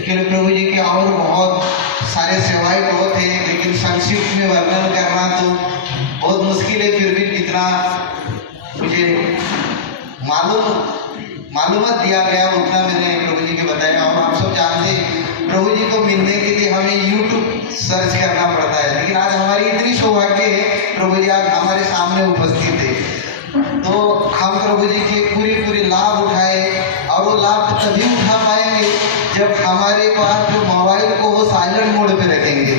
Actually प्रभु जी के और बहुत सारे सेवाएं बहुत है, लेकिन संक्षिप्त में वर्णन करना तो बहुत मुश्किल है। फिर भी जितना मुझे मालूमात दिया गया उतना मैंने प्रभु जी के बताया। और आप सब जानते हैं प्रभु जी को मिलने के लिए हमें YouTube सर्च करना पड़ता है, लेकिन आज हमारी इतनी सौभाग्य है प्रभु जी आज हमारे सामने उपस्थित है, तो हम प्रभु जी के पूरी लाभ उठाए। और वो लाभ तभी उठा पाएंगे जब हमारे पास जो मोबाइल को वो साइलेंट मोड पे रखेंगे,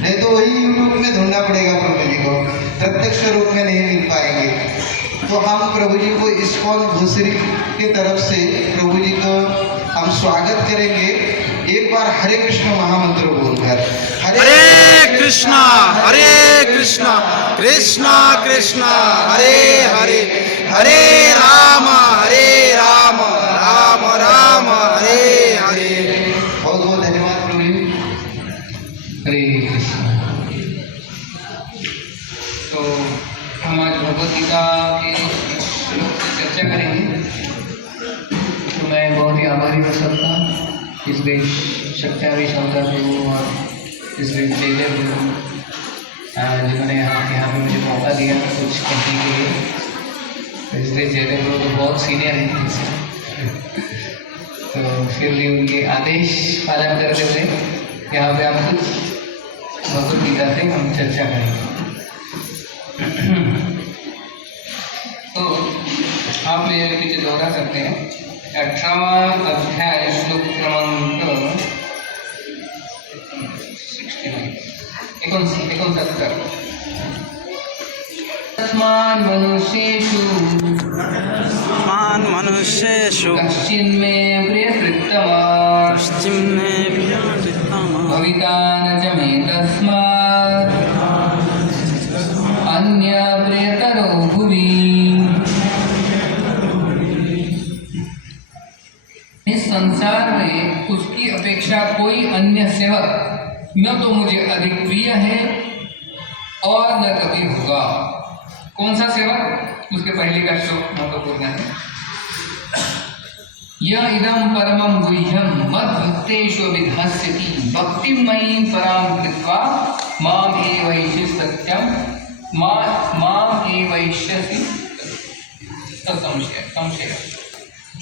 नहीं तो वही YouTube में ढूंढना पड़ेगा प्रभु जी को, प्रत्यक्ष रूप में नहीं मिल पाएंगे। तो हम प्रभु जी को इस्कॉन भूसरी की तरफ से प्रभु जी को हम स्वागत करेंगे। एक बार हरे कृष्ण महामंत्र बोलकर हरे कृष्णा कृष्णा कृष्णा हरे हरे, हरे राम राम राम हरे हरे। बहुत बहुत धन्यवाद प्रभु जी। हरे कृष्ण। तो हम आज भगवद गीता के श्लोक की चर्चा करेंगे। तो मैं बहुत ही आभारी हूँ सबका, इस बीच सत्यावी सौदा प्रभु और इस बीच जय प्रभु जिन्होंने यहाँ पे मुझे मौका दिया कुछ कहने के लिए। तो इस बीच जय प्रभु तो बहुत सीनियर हैं मुझसे, तो फिर भी उनके आदेश पालन करते हुए यहाँ पे हम कुछ भगवद गीता से हम चर्चा करेंगे। तो आप मेरे पीछे दोहरा सकते हैं 18वां अध्याय श्लोक क्रमांक 69 तस्मान् मनुष्येषु कश्चिन्मे प्रियकृत्तमा भविता न च मे तस्मात् अन्य प्रियतरो भुवि। इस संसार में उसकी अपेक्षा कोई अन्य सेवक न तो मुझे अधिक प्रिय है और न कभी होगा। कौन सा सेवक? उसके पहले का श्लोक महत्वपूर्ण है। यह इदं परमं गुह्यं मद्भक्तेषु विधास्यति भक्तिमयीं परां कृत्वा माम एवैषि सत्यम माम एवैष्यसि संशय।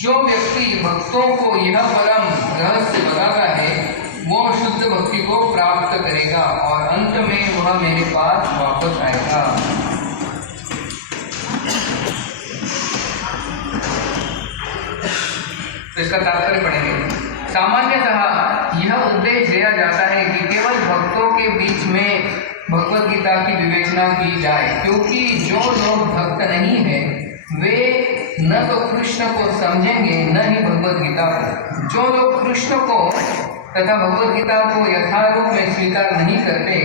जो व्यक्ति भक्तों को यह परम रहस्य बताता है वो शुद्ध भक्ति को प्राप्त करेगा और अंत में वह मेरे पास वापस आएगा। तो इसका तात्पर्य पढ़ेंगे। सामान्यतः यह उपदेश दिया जाता है कि केवल भक्तों के बीच में भगवद गीता की विवेचना की जाए, क्योंकि जो लोग भक्त नहीं है वे न तो कृष्ण को समझेंगे न ही भगवद गीता को। जो लोग कृष्ण को तथा भगवद गीता को यथारूप में स्वीकार नहीं करते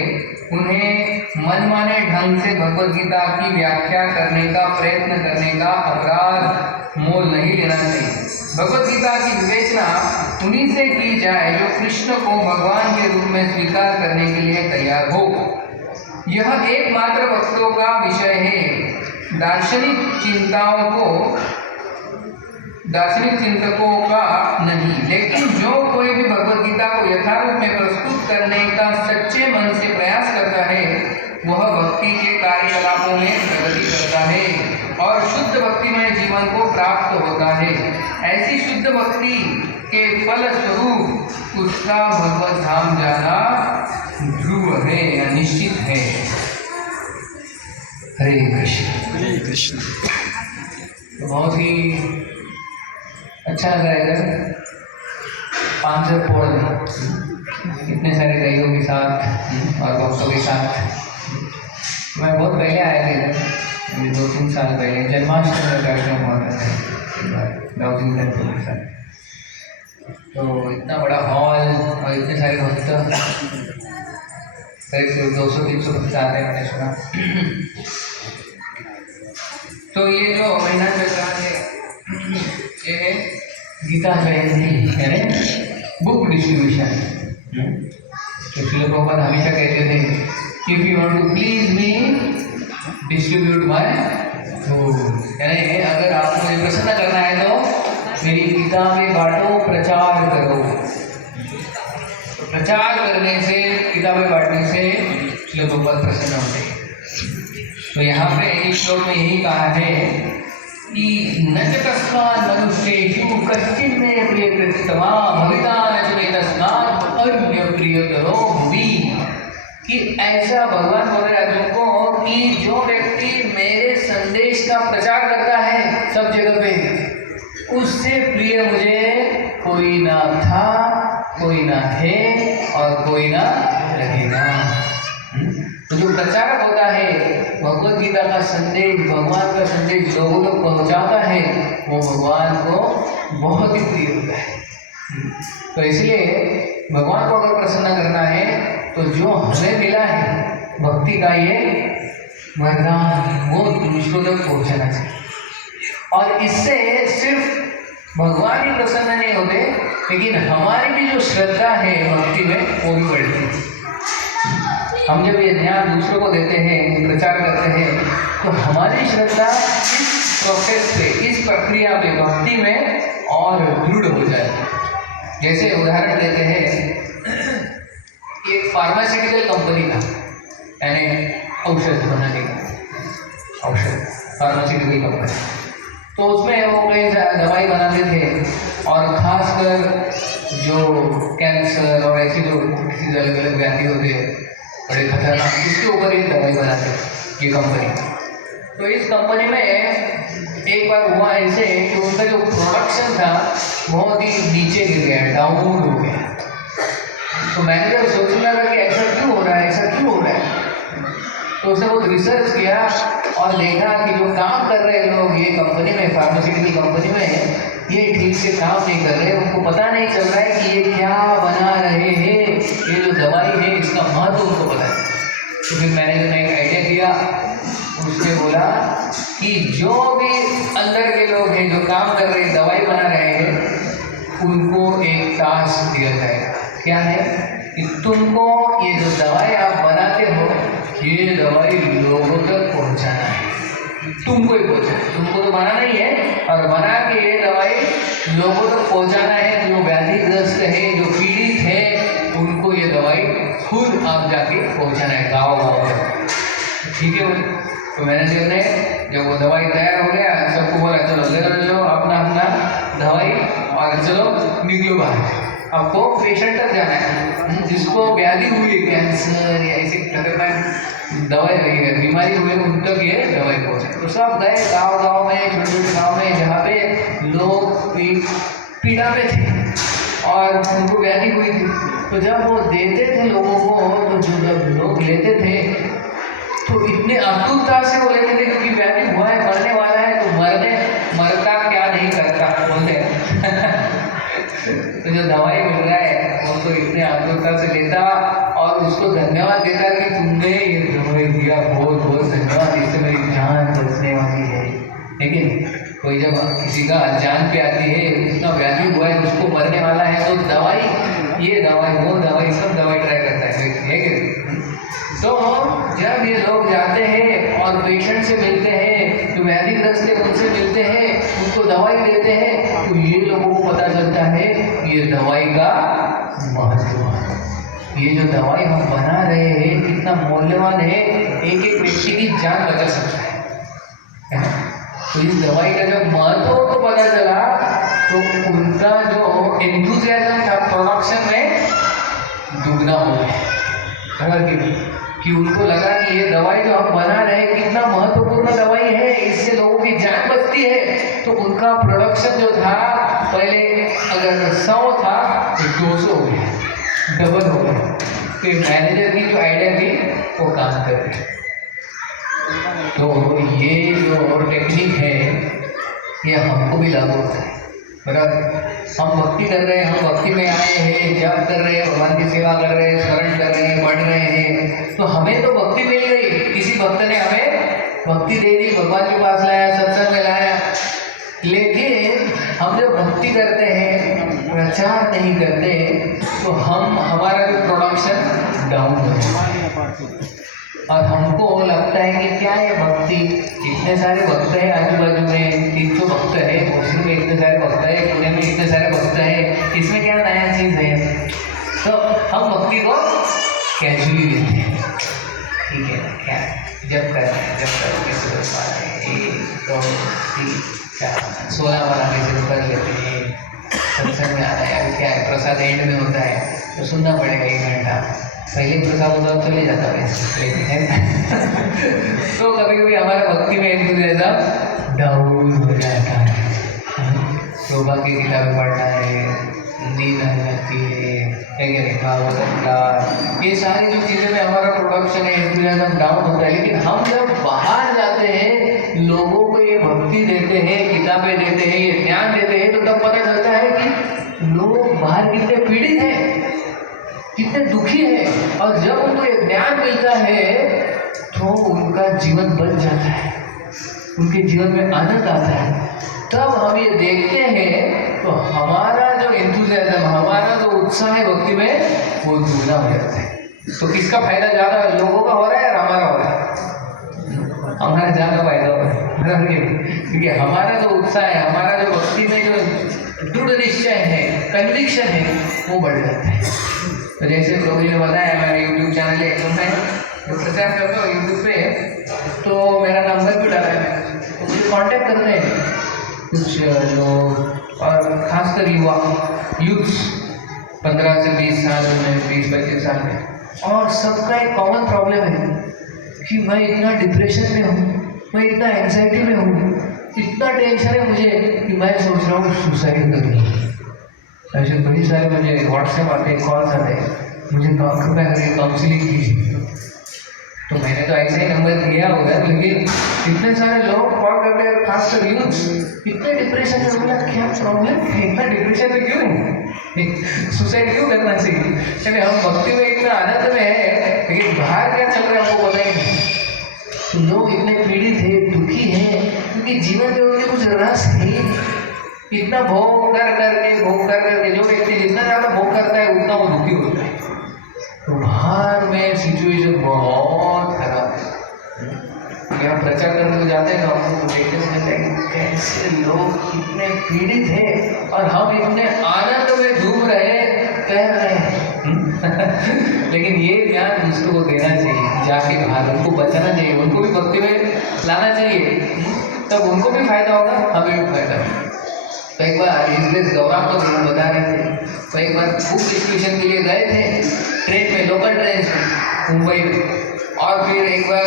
उन्हें मनमाने ढंग से भगवद गीता की व्याख्या करने का प्रयत्न करने का अपराध मोल नहीं लेना चाहिए। भगवद गीता की विवेचना उन्हीं से की जाए जो कृष्ण को भगवान के रूप में स्वीकार करने के लिए तैयार हो। यह एकमात्र भक्तों का विषय है। दार्शनिक चिंतकों का नहीं। लेकिन जो कोई भी भगवद गीता को यथारूप में प्रस्तुत करने का सच्चे मन से प्रयास करता है वह भक्ति के कार्यकलापों में प्रगति करता है और शुद्ध भक्तिमय जीवन को प्राप्त होता है। ऐसी शुद्ध भक्ति के फल स्वरूप उसका भगवत धाम जाना ध्रुव है या निश्चित है। हरे कृष्ण। तो बहुत ही अच्छा लग रहा है इधर 500 पोल इतने सारे गाइयों के साथ और भक्तों के साथ। मैं बहुत पहले आया था इधर, अभी 2-3 साल पहले जन्माष्टमी का कार्यक्रम हुआ था दाऊदी टेम्पल के साथ। तो इतना बड़ा हॉल और इतने सारे भक्त, करीब 200-300 भक्त आते हैं मैंने सुना। तो ये जो महीना चल रहा है ये है गीता जयंती, यानी बुक डिस्ट्रीब्यूशन। तो श्रील प्रभुपाद हमेशा कहते थे if you want to please me distribute my book, यानी अगर आपको मुझे प्रसन्न करना है तो मेरी गीता में बांटो, प्रचार करो। प्रचार करने से, किताबें बांटने से श्लोक बहुत प्रसन्न होते हैं। तो यहाँ पे इस श्लोक में यही कहा है कि न च तस्मात् मनुष्येषु कश्चिन् मे प्रियकृतमा भविता न च मे तस्मात् अन्य प्रियतरो भुवि। कि ऐसा भगवान बोल रहे अर्जुन को कि जो व्यक्ति मेरे संदेश का प्रचार करता है सब जगह पे, उससे प्रिय मुझे कोई ना था, कोई ना है और कोई ना रहेगा। तो जो प्रचारक होता है, भगवत गीता का संदेश, भगवान का संदेश लोगों तक पहुंचाता है, वो भगवान को बहुत ही प्रिय होता है। तो इसलिए भगवान को अगर प्रसन्न करना है तो जो हमें मिला है भक्ति का ये वरदान, वो दूसरों तक पहुंचाना चाहिए। और इससे सिर्फ भगवान ही प्रसन्न नहीं होते, लेकिन हमारी भी जो श्रद्धा है भक्ति में वो भी बढ़ती है। हम जब ये ज्ञान दूसरों को देते हैं, प्रचार करते हैं, तो हमारी श्रद्धा इस प्रोसेस पे, इस प्रक्रिया पे, भक्ति में और दृढ़ हो जाए। जैसे उदाहरण देते हैं, एक फार्मास्यूटिकल कंपनी था, यानी औषध बनाने का, औषध फार्मास्यूटिकल कंपनी। तो उसमें वो कई दवाई बनाते थे और खासकर जो कैंसर और ऐसी जो किसी अलग अलग व्याधि होते हैं बड़े खतरनाक, उसके ऊपर ये दवाई बनाते ये कंपनी। तो इस कंपनी में एक बार हुआ ऐसे कि उनका जो प्रोडक्शन था बहुत ही नीचे गिर गया, डाउन हो गया। तो मैनेजर सोचने लगा कि ऐसा क्यों हो रहा है, ऐसा क्यों हो रहा है। तो उसने बहुत रिसर्च किया और देखा कि जो काम कर रहे लोग ये कंपनी में, फार्मास्यूटिकल कंपनी में, ये ठीक से काम नहीं कर रहे, उनको पता नहीं चल रहा है कि ये क्या बना रहे हैं, ये जो दवाई है इसका महत्व उनको पता है। तो फिर मैनेजर ने एक आइडिया दिया, उसने बोला कि जो भी अंदर के लोग हैं जो काम कर रहे हैं, दवाई बना रहे हैं, उनको एक टास्क दिया जाएगा। क्या है कि तुमको ये जो दवाई आप बनाते हो, ये दवाई लोगों तक पहुंचाना है, तुमको ही पहुंचाना है। तुमको तो बनाना ही है और बना के ये दवाई लोगों तक पहुंचाना है। जो व्याधिग्रस्त है, जो पीड़ित है, उनको ये दवाई खुद आप जाके पहुंचाना है गाँव गाँव तक। ठीक है। तो मैनेजर ने जब वो दवाई तैयार हो गया, सबको बोला चलो ले लो अपना अपना दवाई और चलो निकलो बाहर, आपको पेशेंट तक जाना है, जिसको व्याधि हुई है, कैंसर या ऐसी खतरनाक दवाई बीमारी हुई, उन तक ये दवाई पहुँचे। तो सब गए गाँव गाँव में, छोटे छोटे गाँव में, जहाँ पे लोग पीड़ा में थे और उनको व्याधि हुई थी। तो जब वो देते थे लोगों को, तो जब लोग लेते थे तो इतने आतुरता से वो लेते थे, क्योंकि व्याधि हुआ है, मरने वाला है, तो मरता क्या नहीं करता बोलते तो जो दवाई मिल रहा है वो तो इतने आतुरता से लेता और उसको धन्यवाद देता कि तुमने ये दवाई दिया, बहुत बहुत धन्यवाद, इससे मेरी जान बचने वाली है। लेकिन कोई जब किसी का जान पे आती है, उसका व्याधि हुआ है, उसको मरने वाला है, तो दवाई, ये दवाई, वो दवाई, सब दवाई ट्राई करता है कि तो जब ये लोग जाते हैं और पेशेंट से मिलते हैं, जो व्याधिग्रस्त है उनसे मिलते हैं, उनको दवाई देते हैं, तो ये लोगों को पता चलता है ये दवाई का महत्व, ये जो दवाई हम बना रहे हैं कितना मूल्यवान है, एक एक व्यक्ति की जान बचा सकता है। तो इस दवाई का जब महत्व को पता चला, तो उनका जो एंथुसियाज्म था प्रोडक्शन में दुगना हो गया। कि उनको लगा कि ये दवाई जो हम बना रहे हैं कितना महत्वपूर्ण दवाई है, इससे लोगों की जान बचती है। तो उनका प्रोडक्शन जो था पहले अगर 100 था तो 200 हो गया, डबल हो गया। तो मैनेजर की जो आइडिया थी वो काम कर रही। तो ये जो और टेक्निक है ये हमको भी लागू होता है। बराबर हम भक्ति कर रहे हैं, हम भक्ति में आए हैं, जप कर रहे हैं, भगवान की सेवा कर रहे हैं, स्मरण कर रहे हैं, पढ़ रहे हैं, तो हमें तो भक्ति मिल गई। किसी भक्त ने हमें भक्ति दे दी, भगवान के पास लाया, सत्संग में लाया। लेकिन हम जब भक्ति करते हैं, प्रचार नहीं करते, तो हमारा जो प्रोडक्शन डाउन हो जाता है और हमको लगता है कि क्या है भक्ति, इतने सारे भक्त हैं आजू बाजू में, 300 भक्त है, मुस्लिम में इतने सारे भक्त है, पुणे में इतने सारे भक्त है, इसमें क्या नया चीज़ है। तो हम भक्ति को कैजुअली लेते हैं, ठीक है ना, क्या जब कर रहे हैं, जब करोगे तो पा रहे हैं, 1 2 3 4 16 वाला कैसे तो कर लेते हैं। सत्संग में आता है, अभी क्या है, प्रसाद एंड में होता है तो सुनना पड़ेगा 1 घंटा, पहले प्रसाद होता तो चले जाता है तो कभी कभी हमारा भक्ति में एंथुसियाज्म डाउन हो जाता है, शोभा की किताबें पढ़ना है, नींद आ जाती है, भागवत, ये सारी जो चीज़ें में हमारा प्रोडक्शन है, एंथुसियाज्म डाउन होता है। लेकिन हम जब बाहर जाते हैं, लोगों को ये भक्ति देते हैं, किताबें देते हैं, ये ज्ञान देते हैं, तो तब पता चलता है कि लोग बाहर कितने पीड़ित हैं, कितने दुखी हैं, और जब उनको ये ज्ञान मिलता है तो उनका जीवन बच जाता है, उनके जीवन में आनंद आता है। तब हम ये देखते हैं तो हमारा जो एंथुसियाज्म, हमारा जो उत्साह है भक्ति में, वो दुगना हो जाता है। तो किसका फायदा ज़्यादा लोगों का हो रहा है और हमारा हो रहा है? हमारा ज़्यादा फायदा हो रहा है, क्योंकि हमारा जो उत्साह है, हमारा जो भक्ति में जो दृढ़ निश्चय है, कन्विक्शन है, वो बढ़ जाता है। तो जैसे प्रभु जी ने बताया, हमारा यूट्यूब चैनल है, तो मैं जो प्रचार करता हूँ यूट्यूब पे, तो मेरा नंबर भी डाला है, तो मुझे कांटेक्ट करते हैं कुछ लोग, और खासकर युवा, यूथ्स 15 से 20 साल में, 20-25 साल में, और सबका एक कॉमन प्रॉब्लम है कि मैं इतना डिप्रेशन में हूँ, मैं इतना एंजाइटी में हूँ, इतना टेंशन है मुझे कि मैं सोच रहा हूँ सुसाइड कर लूँ। ऐसे बड़ी सारे मुझे व्हाट्सएप आते हैं, कॉल्स आते हैं, मुझे कृपया करके काउंसलिंग कीजिए। तो मैंने तो ऐसे ही नंबर दिया होगा, लेकिन इतने सारे लोग कॉल करते हैं, खासकर यूथ, इतने डिप्रेशन में, बोला क्या प्रॉब्लम है, इतना डिप्रेशन में क्यों, सुसाइड क्यों करना चाहिए? क्योंकि हम भक्ति में इतना आनंद में है, लेकिन बाहर क्या चल रहा है हमको पता ही नहीं। तो लोग इतने पीड़ित है, दुखी हैं, क्योंकि जीवन में उन्हें कुछ रस है। इतना भोग कर करके जो व्यक्ति जितना ज़्यादा भोग करता है, उतना वो दुखी होता है। तो बाहर में सिचुएशन बहुत खराब है। यहाँ प्रचार करने को जाते हैं तो हमको देखने को मिलता है कि कैसे लोग कितने पीड़ित हैं, और हम इतने आनंद में डूब रहे, तैर रहे हैं लेकिन ये ज्ञान उसको को देना चाहिए, जाके बाहर उनको बचाना चाहिए, उनको भी भक्ति में लाना चाहिए, तब उनको भी फायदा होगा, हमें भी फायदा होगा। तो एक बार इस गौराम को हम बता रहे थे, तो एक बार बुक डिस्कशन के लिए गए थे ट्रेन में, लोकल ट्रेन में मुंबई में, और फिर एक बार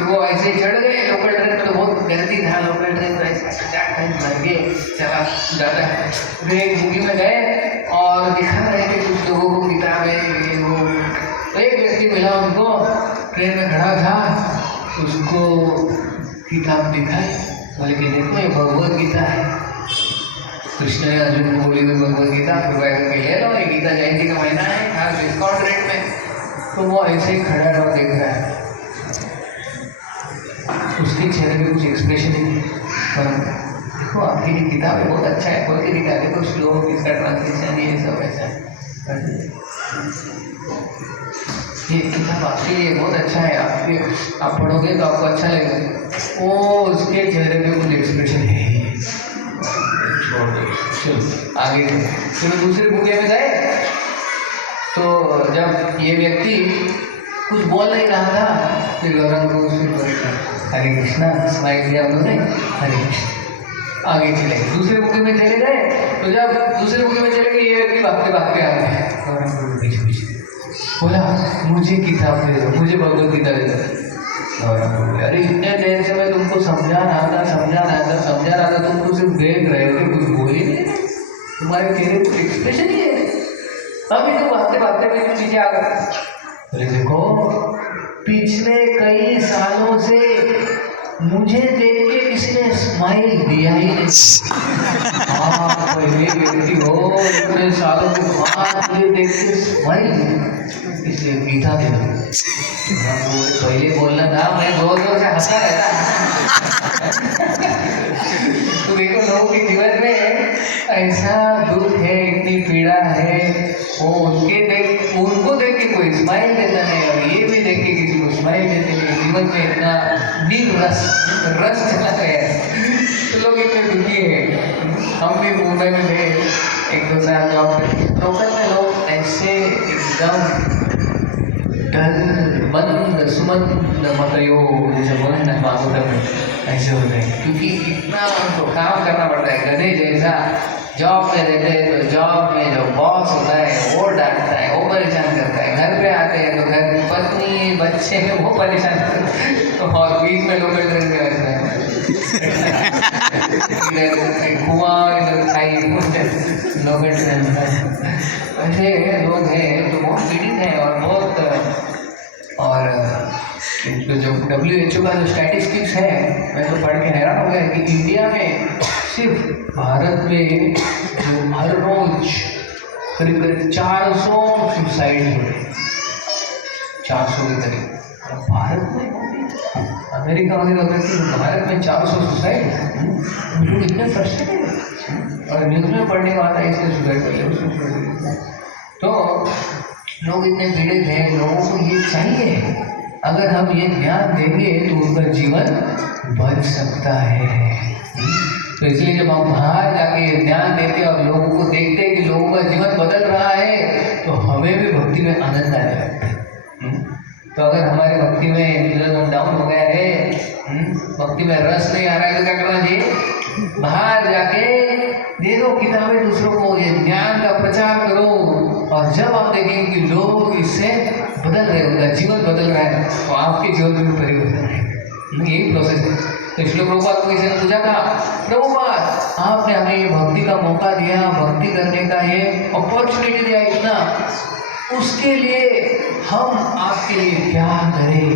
वो ऐसे ही चढ़ गए लोकल ट्रेन में, तो बहुत गर्दी था लोकल ट्रेन में, लगे चला जाता है। फिर एक बुकी में गए और दिखा रहे थे कुछ लोगों को किताबें, ये वो, तो एक व्यक्ति मिला उनको, ट्रेन में खड़ा था, उसको किताब दिखाई, बोले कि देखो ये भगवद गीता है, कृष्ण ने अर्जुन को बोली हुई भगवद गीता, कृपया करके ले लो, ये गीता जयंती का महीना है, खास डिस्काउंट रेट में। तो वो ऐसे ही खड़ा रहा, देख रहा है, उसके चेहरे पे कुछ एक्सप्रेशन नहीं, पर देखो आपकी ये किताब है, बहुत अच्छा है, खोल के दिखा दे, कुछ लोग इसका ट्रांसलेशन ये सब ऐसा है, ये किताब आपके लिए बहुत अच्छा है, आप पढ़ोगे तो आपको अच्छा लगेगा। वो उसके चेहरे पे कुछ एक्सप्रेशन है, चलो आगे फिर दूसरे बुके में गए, तो जब ये व्यक्ति कुछ बोल नहीं रहा था, फिर गौरव को हरे कृष्णा स्माइल दिया उन्होंने, हरे कृष्ण, आगे चले दूसरे बुके में चले गए। तो जब दूसरे बुके में चले गए, ये व्यक्ति भागते भागते आ गए, गौरव को पीछे पीछे बोला मुझे किताब दे दो, मुझे भगवद गीता दे दो। अरे इतने देर से मैं तुमको समझा रहा था, तुम तो सिर्फ देख रहे थे, कुछ बोल ही नहीं, तुम्हारे चेहरे कुछ एक्सप्रेशन ही है, अभी तो भागते में पीछे आ गए। बोले देखो पिछले कई सालों से मुझे देख के किसी ने स्माइल दिया ही नहीं। आप पहले व्यक्ति हो, इतने सालों के बाद मुझे देख के स्माइल, इसलिए गीता दे दो। पहले बोलना था, मैं जोर जोर से हंसा रहता तो देखो लोगों के जीवन में ऐसा दुख है, इतनी पीड़ा है, वो उनको देख के कोई स्माइल देता नहीं, और ये भी देख के किसी को स्माइल देते नहीं, जीवन में इतना निर्रस चला गया है, तो लोग इतने दुखी हैं। हम भी मुंबई में थे 1-2 साल जॉब पे, लोकल में लोग ऐसे एकदम डल मंद सुमंद मतयो, जैसे बोले ना भागवत में, ऐसे होते हैं। क्योंकि इतना उनको काम करना पड़ता है, गधे जैसा। जॉब में रहते हैं तो जॉब में जो बॉस होता है वो डांटता है, वो परेशान करता है। घर पे आते हैं तो घर की पत्नी बच्चे वो परेशान करते हैं, तो और बीच में लोग रहते हैं इधर कुआं इधर खाई लोग ऐसे लोग हैं तो बहुत पीड़ित हैं और बहुत। और जो WHO का जो स्टैटिस्टिक्स है, मैं तो पढ़ के हैरान हो गया कि इंडिया में सिर्फ भारत में जो हर रोज करीब करीब 400 सुसाइड हुए, 400 के करीब भारत में। अमेरिका वगैरह होता है कि भारत में 400 सुसाइड, लोग इतने फ्रस्ट्रेटेड हैं और न्यूज़ में पढ़ने को आता है इसने सुसाइड कर लिया। तो लोग इतने पीड़ित हैं, लोगों को ये चाहिए, अगर हम ये ज्ञान देंगे तो उनका जीवन बच सकता है। तो इसलिए जब हम बाहर जाके ज्ञान देते और लोगों को देखते हैं कि लोगों का जीवन बदल रहा है, तो हमें भी भक्ति में आनंद आने लगता है। तो अगर हमारे भक्ति में डाउन हो गया है, भक्ति में रस नहीं आ रहा है, तो क्या करना चाहिए? बाहर जाके दे दो किताबें दूसरों को, ये ज्ञान का प्रचार करो। और जब आप देखेंगे कि लोग इससे बदल रहे, उनका जीवन बदल रहा है, तो आपके जीवन में भी परिवर्तन है। यही प्रोसेस है। तो इसलिए प्रभुपाद को किसी ने पूछा था, प्रभुपाद आपने हमें ये भक्ति का मौका दिया, भक्ति करने का ये अपॉर्चुनिटी दिया इतना, उसके लिए हम आपके लिए क्या करें,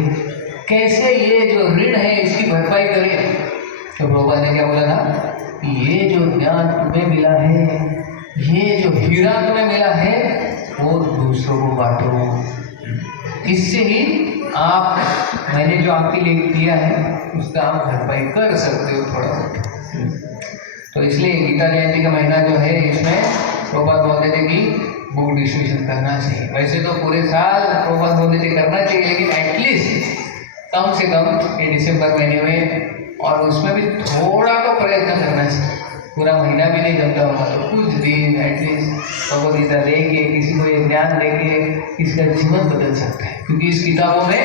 कैसे ये जो ऋण है इसकी भरपाई करें? तो प्रभुपाद ने क्या बोला था? ये जो ज्ञान तुम्हें मिला है, ये जो हीरा तुम्हें मिला है, वो दूसरों को बांटो। इससे ही आप, मैंने जो आपके लिए किया है उसका आप भरपाई कर सकते हो थोड़ा बहुत। तो इसलिए गीता जयंती का महीना जो है, इसमें प्रभुपाद बोलते थे कि बुक डिस्ट्रीब्यूशन करना चाहिए। वैसे तो पूरे साल प्रभुपाद बोलते थे करना चाहिए, लेकिन एटलीस्ट कम से कम ये दिसंबर महीने में, और उसमें भी थोड़ा तो प्रयत्न करना चाहिए। पूरा महीना भी नहीं जमता होगा तो कुछ दिन एटलीस्ट भगवद गीता दे के, किसी को ये ज्ञान दे के इसका जीवन बदल सकता है, क्योंकि इस किताबों में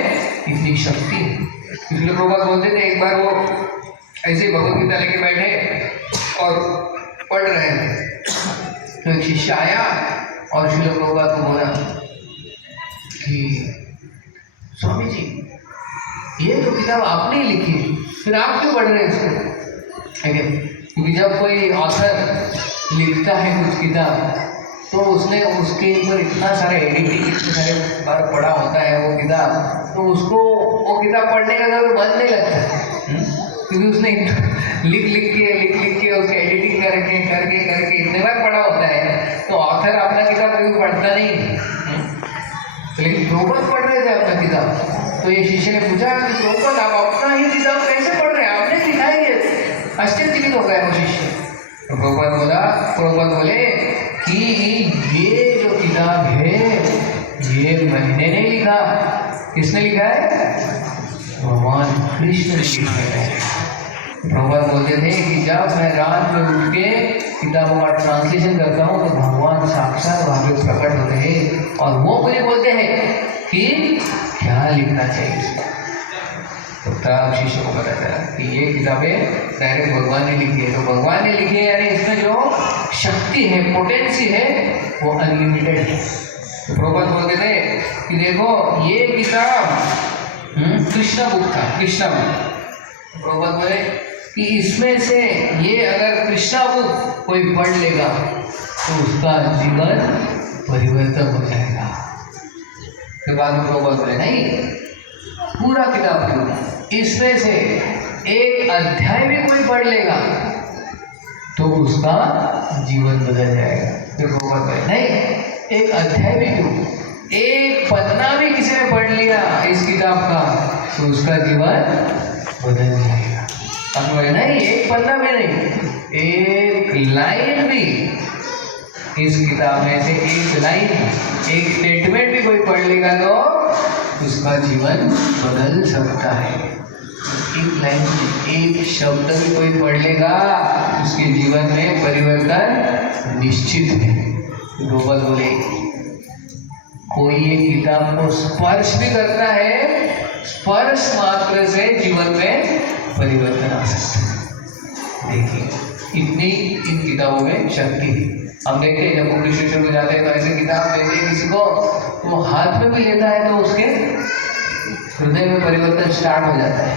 इतनी शक्ति है। इसलिए प्रभुपाद बोलते थे, एक बार वो ऐसे भगवद गीता लेके बैठे और पढ़ रहे थे, तो एक शिष्य आया और श्रील प्रभुपाद को बोला कि स्वामी जी, ये जो किताब आपने ही लिखी, फिर आप क्यों पढ़ रहे हैं इसको? ठीक है, क्योंकि जब कोई ऑथर लिखता है कुछ किताब, तो उसने उसके ऊपर इतना सारा एडिटिंग, इतने सारे बार पढ़ा होता है वो किताब, तो उसको वो किताब पढ़ने का कभी मन नहीं लगता, क्योंकि उसने लिख के उसकी एडिटिंग करके इतने बार पढ़ा होता है। तो ऑथर अपना किताब कभी पढ़ता नहीं। लेकिन प्रभुपाद पढ़ रहे थे अपना किताब, तो ये शिष्य ने पूछा कि प्रभुपाद आप अपना ही किताब कैसे पढ़ रहे हैं, आपने लिखा है ये? आश्चर्यचकित हो गया वो शिष्य। तो प्रभुपाद बोले कि ये जो किताब है ये मैंने नहीं लिखा। किसने लिखा है? भगवान कृष्ण ने लिखा है। प्रभुपाद बोलते थे कि जब मैं रात में उठ के किताबों का ट्रांसलेशन करता हूँ तो भगवान साक्षात वहाँ पे प्रकट होते हैं और वो मुझे बोलते हैं कि क्या लिखना चाहिए। तो तब शिष्य को पता चला कि ये किताबें डायरेक्ट भगवान ने लिखी है। तो भगवान ने लिखी है यानी इसमें जो शक्ति है, पोटेंसी है, वो अनलिमिटेड है। तो प्रभुपाद बोलते थे कि देखो ये किताब कृष्णा बुक था, कृष्णा बुक। प्रभुपाद बोले कि इसमें से ये अगर कृष्णा बुक कोई पढ़ लेगा तो उसका जीवन परिवर्तन हो जाएगा। फिर बाद में प्रभुपाद बोले नहीं, पूरा किताब क्यों, इसमें से एक अध्याय भी कोई पढ़ लेगा तो उसका जीवन बदल जाएगा। फिर प्रभुपाद बोले नहीं, एक अध्याय भी क्यों, एक पन्ना भी किसी ने पढ़ लिया इस किताब का तो उसका जीवन बदल जाएगा। अब बोले नहीं, एक पन्ना भी नहीं, एक लाइन भी इस किताब में से, एक लाइन, एक स्टेटमेंट भी कोई पढ़ लेगा तो उसका जीवन बदल सकता है। एक लाइन, एक शब्द भी कोई पढ़ लेगा उसके जीवन में परिवर्तन निश्चित है। प्रभुपाद बोले कोई एक किताब को स्पर्श भी करता है, स्पर्श मात्र से जीवन में परिवर्तन आ सकता है। देखिए इतनी इन किताबों में शक्ति है। हम देखते हैं जब बुक डिस्ट्रीब्यूशन में जाते हैं तो ऐसे किताब देते हैं किसी को, वो हाथ में भी लेता है तो उसके हृदय में परिवर्तन स्टार्ट हो जाता है,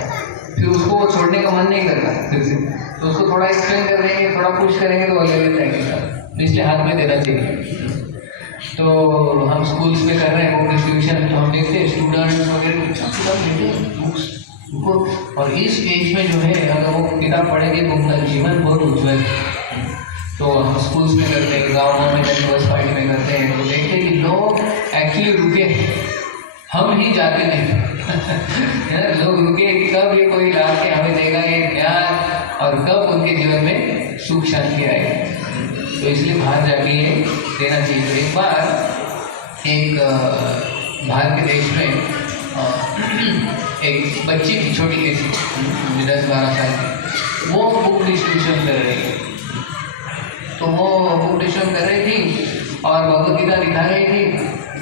फिर उसको वो छोड़ने का मन नहीं करता फिर से, तो उसको थोड़ा एक्सप्लेन कर देंगे, थोड़ा पुश करेंगे तो वो ले लेता है किताब, इसलिए हाथ में देना चाहिए। तो हम स्कूल्स में कर रहे हैं बुक डिस्ट्रीब्यूशन, तो हम देखते हैं स्टूडेंट्स वगैरह किताब लेते हैं बुक्स उनको, और इस एज में जो है अगर वो किताब पढ़ेंगे तो उनका जीवन बहुत उज्जवल है। तो हम स्कूल्स में करते हैं, गाँव में यूनिवर्स पार्टी में करते हैं, तो देखते हैं कि लोग एक्चुअली रुके, हम ही जाते नहीं लोग रुके कब ये कोई ला के हमें देगा ये ज्ञान, और कब उनके जीवन में सुख शांति आएगी। तो इसलिए बाहर जाके ये देना चाहिए। तो एक बार एक बाहर के देश में एक बच्ची थी, छोटी सी 10-12 साल की, वो बुक डिस्ट्रीब्यूशन कर रही है। तो वो बुक डिस्ट्रीब्यूशन कर रही थी और भगवद गीता दिखा रही थी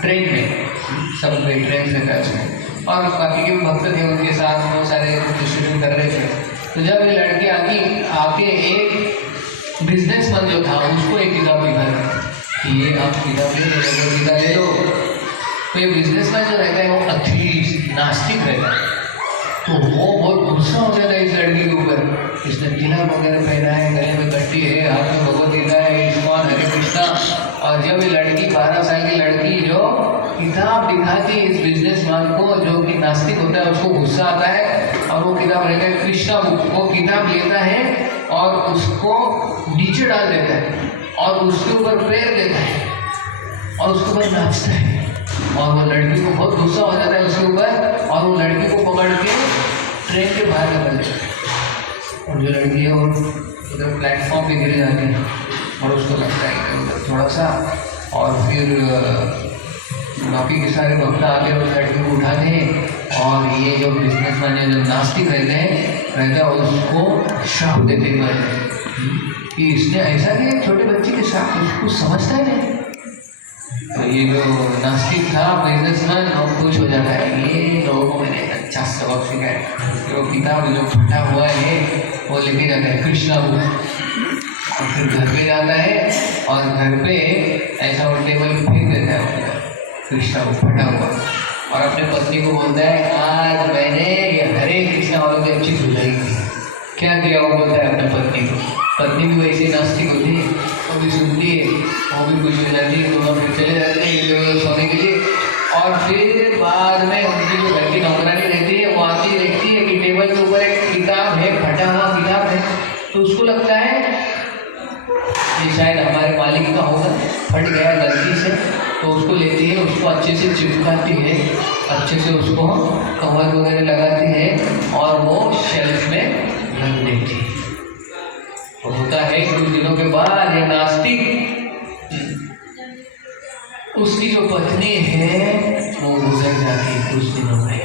ट्रेन में, सब ट्रेन से टच में, और बाकी के भक्त थे उनके साथ, बहुत सारे डिस्ट्रीब्यूशन कर रहे थे। तो जब ये लड़की आके एक बिजनेसमैन जो था उसको एक किताब दिखा रहा कि ये आप किताब ले लो, भगवद गीता ले लो। तो ये बिजनेसमैन जो रहता है वो अथीस्ट नास्तिक रहता है, तो वो बहुत गुस्सा हो जाता है इस लड़की के ऊपर। इसने तिलक वगैरह पहना है, गले में कट्टी है, हाथ में भगवद गीता है, इस्कॉन, हरे कृष्णा। और जब ये लड़की 12 साल की लड़की जो किताब दिखाती है इस बिजनेसमैन को जो कि नास्तिक होता है, उसको गुस्सा आता है और वो किताब रहता है कृष्णा बुक, वो किताब लेता है और उसको नीचे डाल देता है और उसके ऊपर पैर देता है और उसके ऊपर नाचता है, और वो लड़की को बहुत गुस्सा हो जाता है उसके ऊपर, और वो लड़की को पकड़ के ट्रेन के बाहर निकल देता है। और जो लड़की है वो उधर प्लेटफॉर्म पे गिर जाती है और उसको लगता है थोड़ा सा, और फिर बाकी के सारे भक्त आके उस लड़की को उठाते हैं और ये जो बिजनेसमैन है जो नास्तिक रहते हैं उसको श्राप देते हैं कि इसने ऐसा किया, छोटे बच्चे के साथ कुछ समझता ही नहीं। तो ये जो नास्तिक था बिजनेसमैन वो खुश हो जाता है, ये लोगों को मैंने अच्छा सबक सिखाया। वो किताब जो फटा हुआ है वो लेके जाता है कृष्णा बुक, और फिर घर पे जाता है और घर पे ऐसा वो टेबल फेंक देता है कृष्णा बुक फटा हुआ, और अपने पत्नी को बोलता है आज मैंने ये हरे कृष्णा वालों की अच्छी सुझाई थी। क्या किया वो बोलता है अपने पत्नी को, पत्नी भी वैसे नास्तिक होती है, वो भी सुनती है, वो भी खुश हो जाती है, दोनों फिर चले जाते हैं सोने के लिए। और फिर बाद में उनकी जो घर की नौकरानी रहती है वो आती देखती है कि टेबल के ऊपर एक किताब है, फटा हुआ किताब है, तो उसको लगता है ये शायद हमारे मालिक का होगा, फट गया गलती से, तो उसको लेती है, उसको अच्छे से चिपकाती है, अच्छे से उसको कवर वगैरह लगाती है और वो शेल्फ में रख देती है। तो होता है कुछ दिनों के बाद ये नास्तिक, उसकी जो पत्नी है वो गुजर जाती है कुछ दिनों में,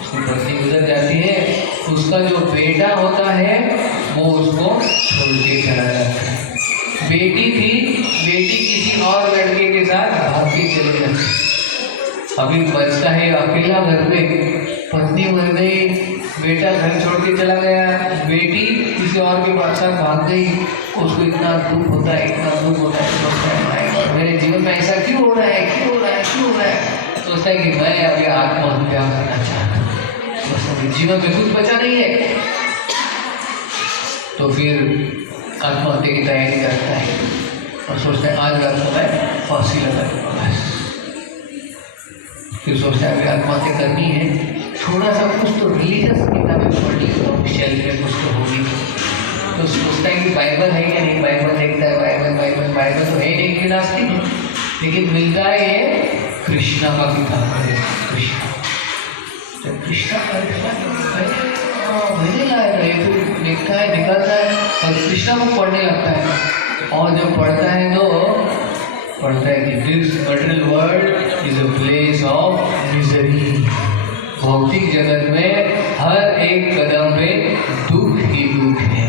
उसकी पत्नी गुजर जाती है, उसका जो बेटा होता है वो उसको छोड़ के चला जाता है। बेटी थी, बेटी किसी और लड़के के साथ भाग के चले जाती, अभी बचता है अकेला घर पे, पत्नी मर गई, बेटा घर छोड़ के चला गया, बेटी किसी और के साथ भाग गई, उसको इतना दुख होता है, इतना दुख होता है, सोचता है और मेरे जीवन में ऐसा क्यों हो रहा है, क्यों हो रहा है, क्यों हो रहा है, सोचता है कि मैं अभी आत्महत्या करना चाहता हूँ, सोचता है जीवन में कुछ बचा नहीं है, तो फिर आत्महत्या की तैयारी करता है और सोचता है आज रात को मैं फांसी लगाऊंगा बस। फिर सोचता है अभी आत्महत्या करनी है, थोड़ा सा कुछ तो रिलीजियस किताबें पढ़ ली तो शेल्फ में कुछ तो होगी, तो सोचता है कि बाइबल है या नहीं, बाइबल देखता है, बाइबल तो है नहीं नास्तिक, लेकिन मिलता है ये कृष्णा का किताब है, कृष्णा मैंने लाया है, फिर देखता है, निकलता है और कृष्णा को पढ़ने लगता है, और जब पढ़ता है तो पढ़ता है कि this material world is a place of misery, भौतिक जगत में हर एक कदम पे दुख ही दुख है,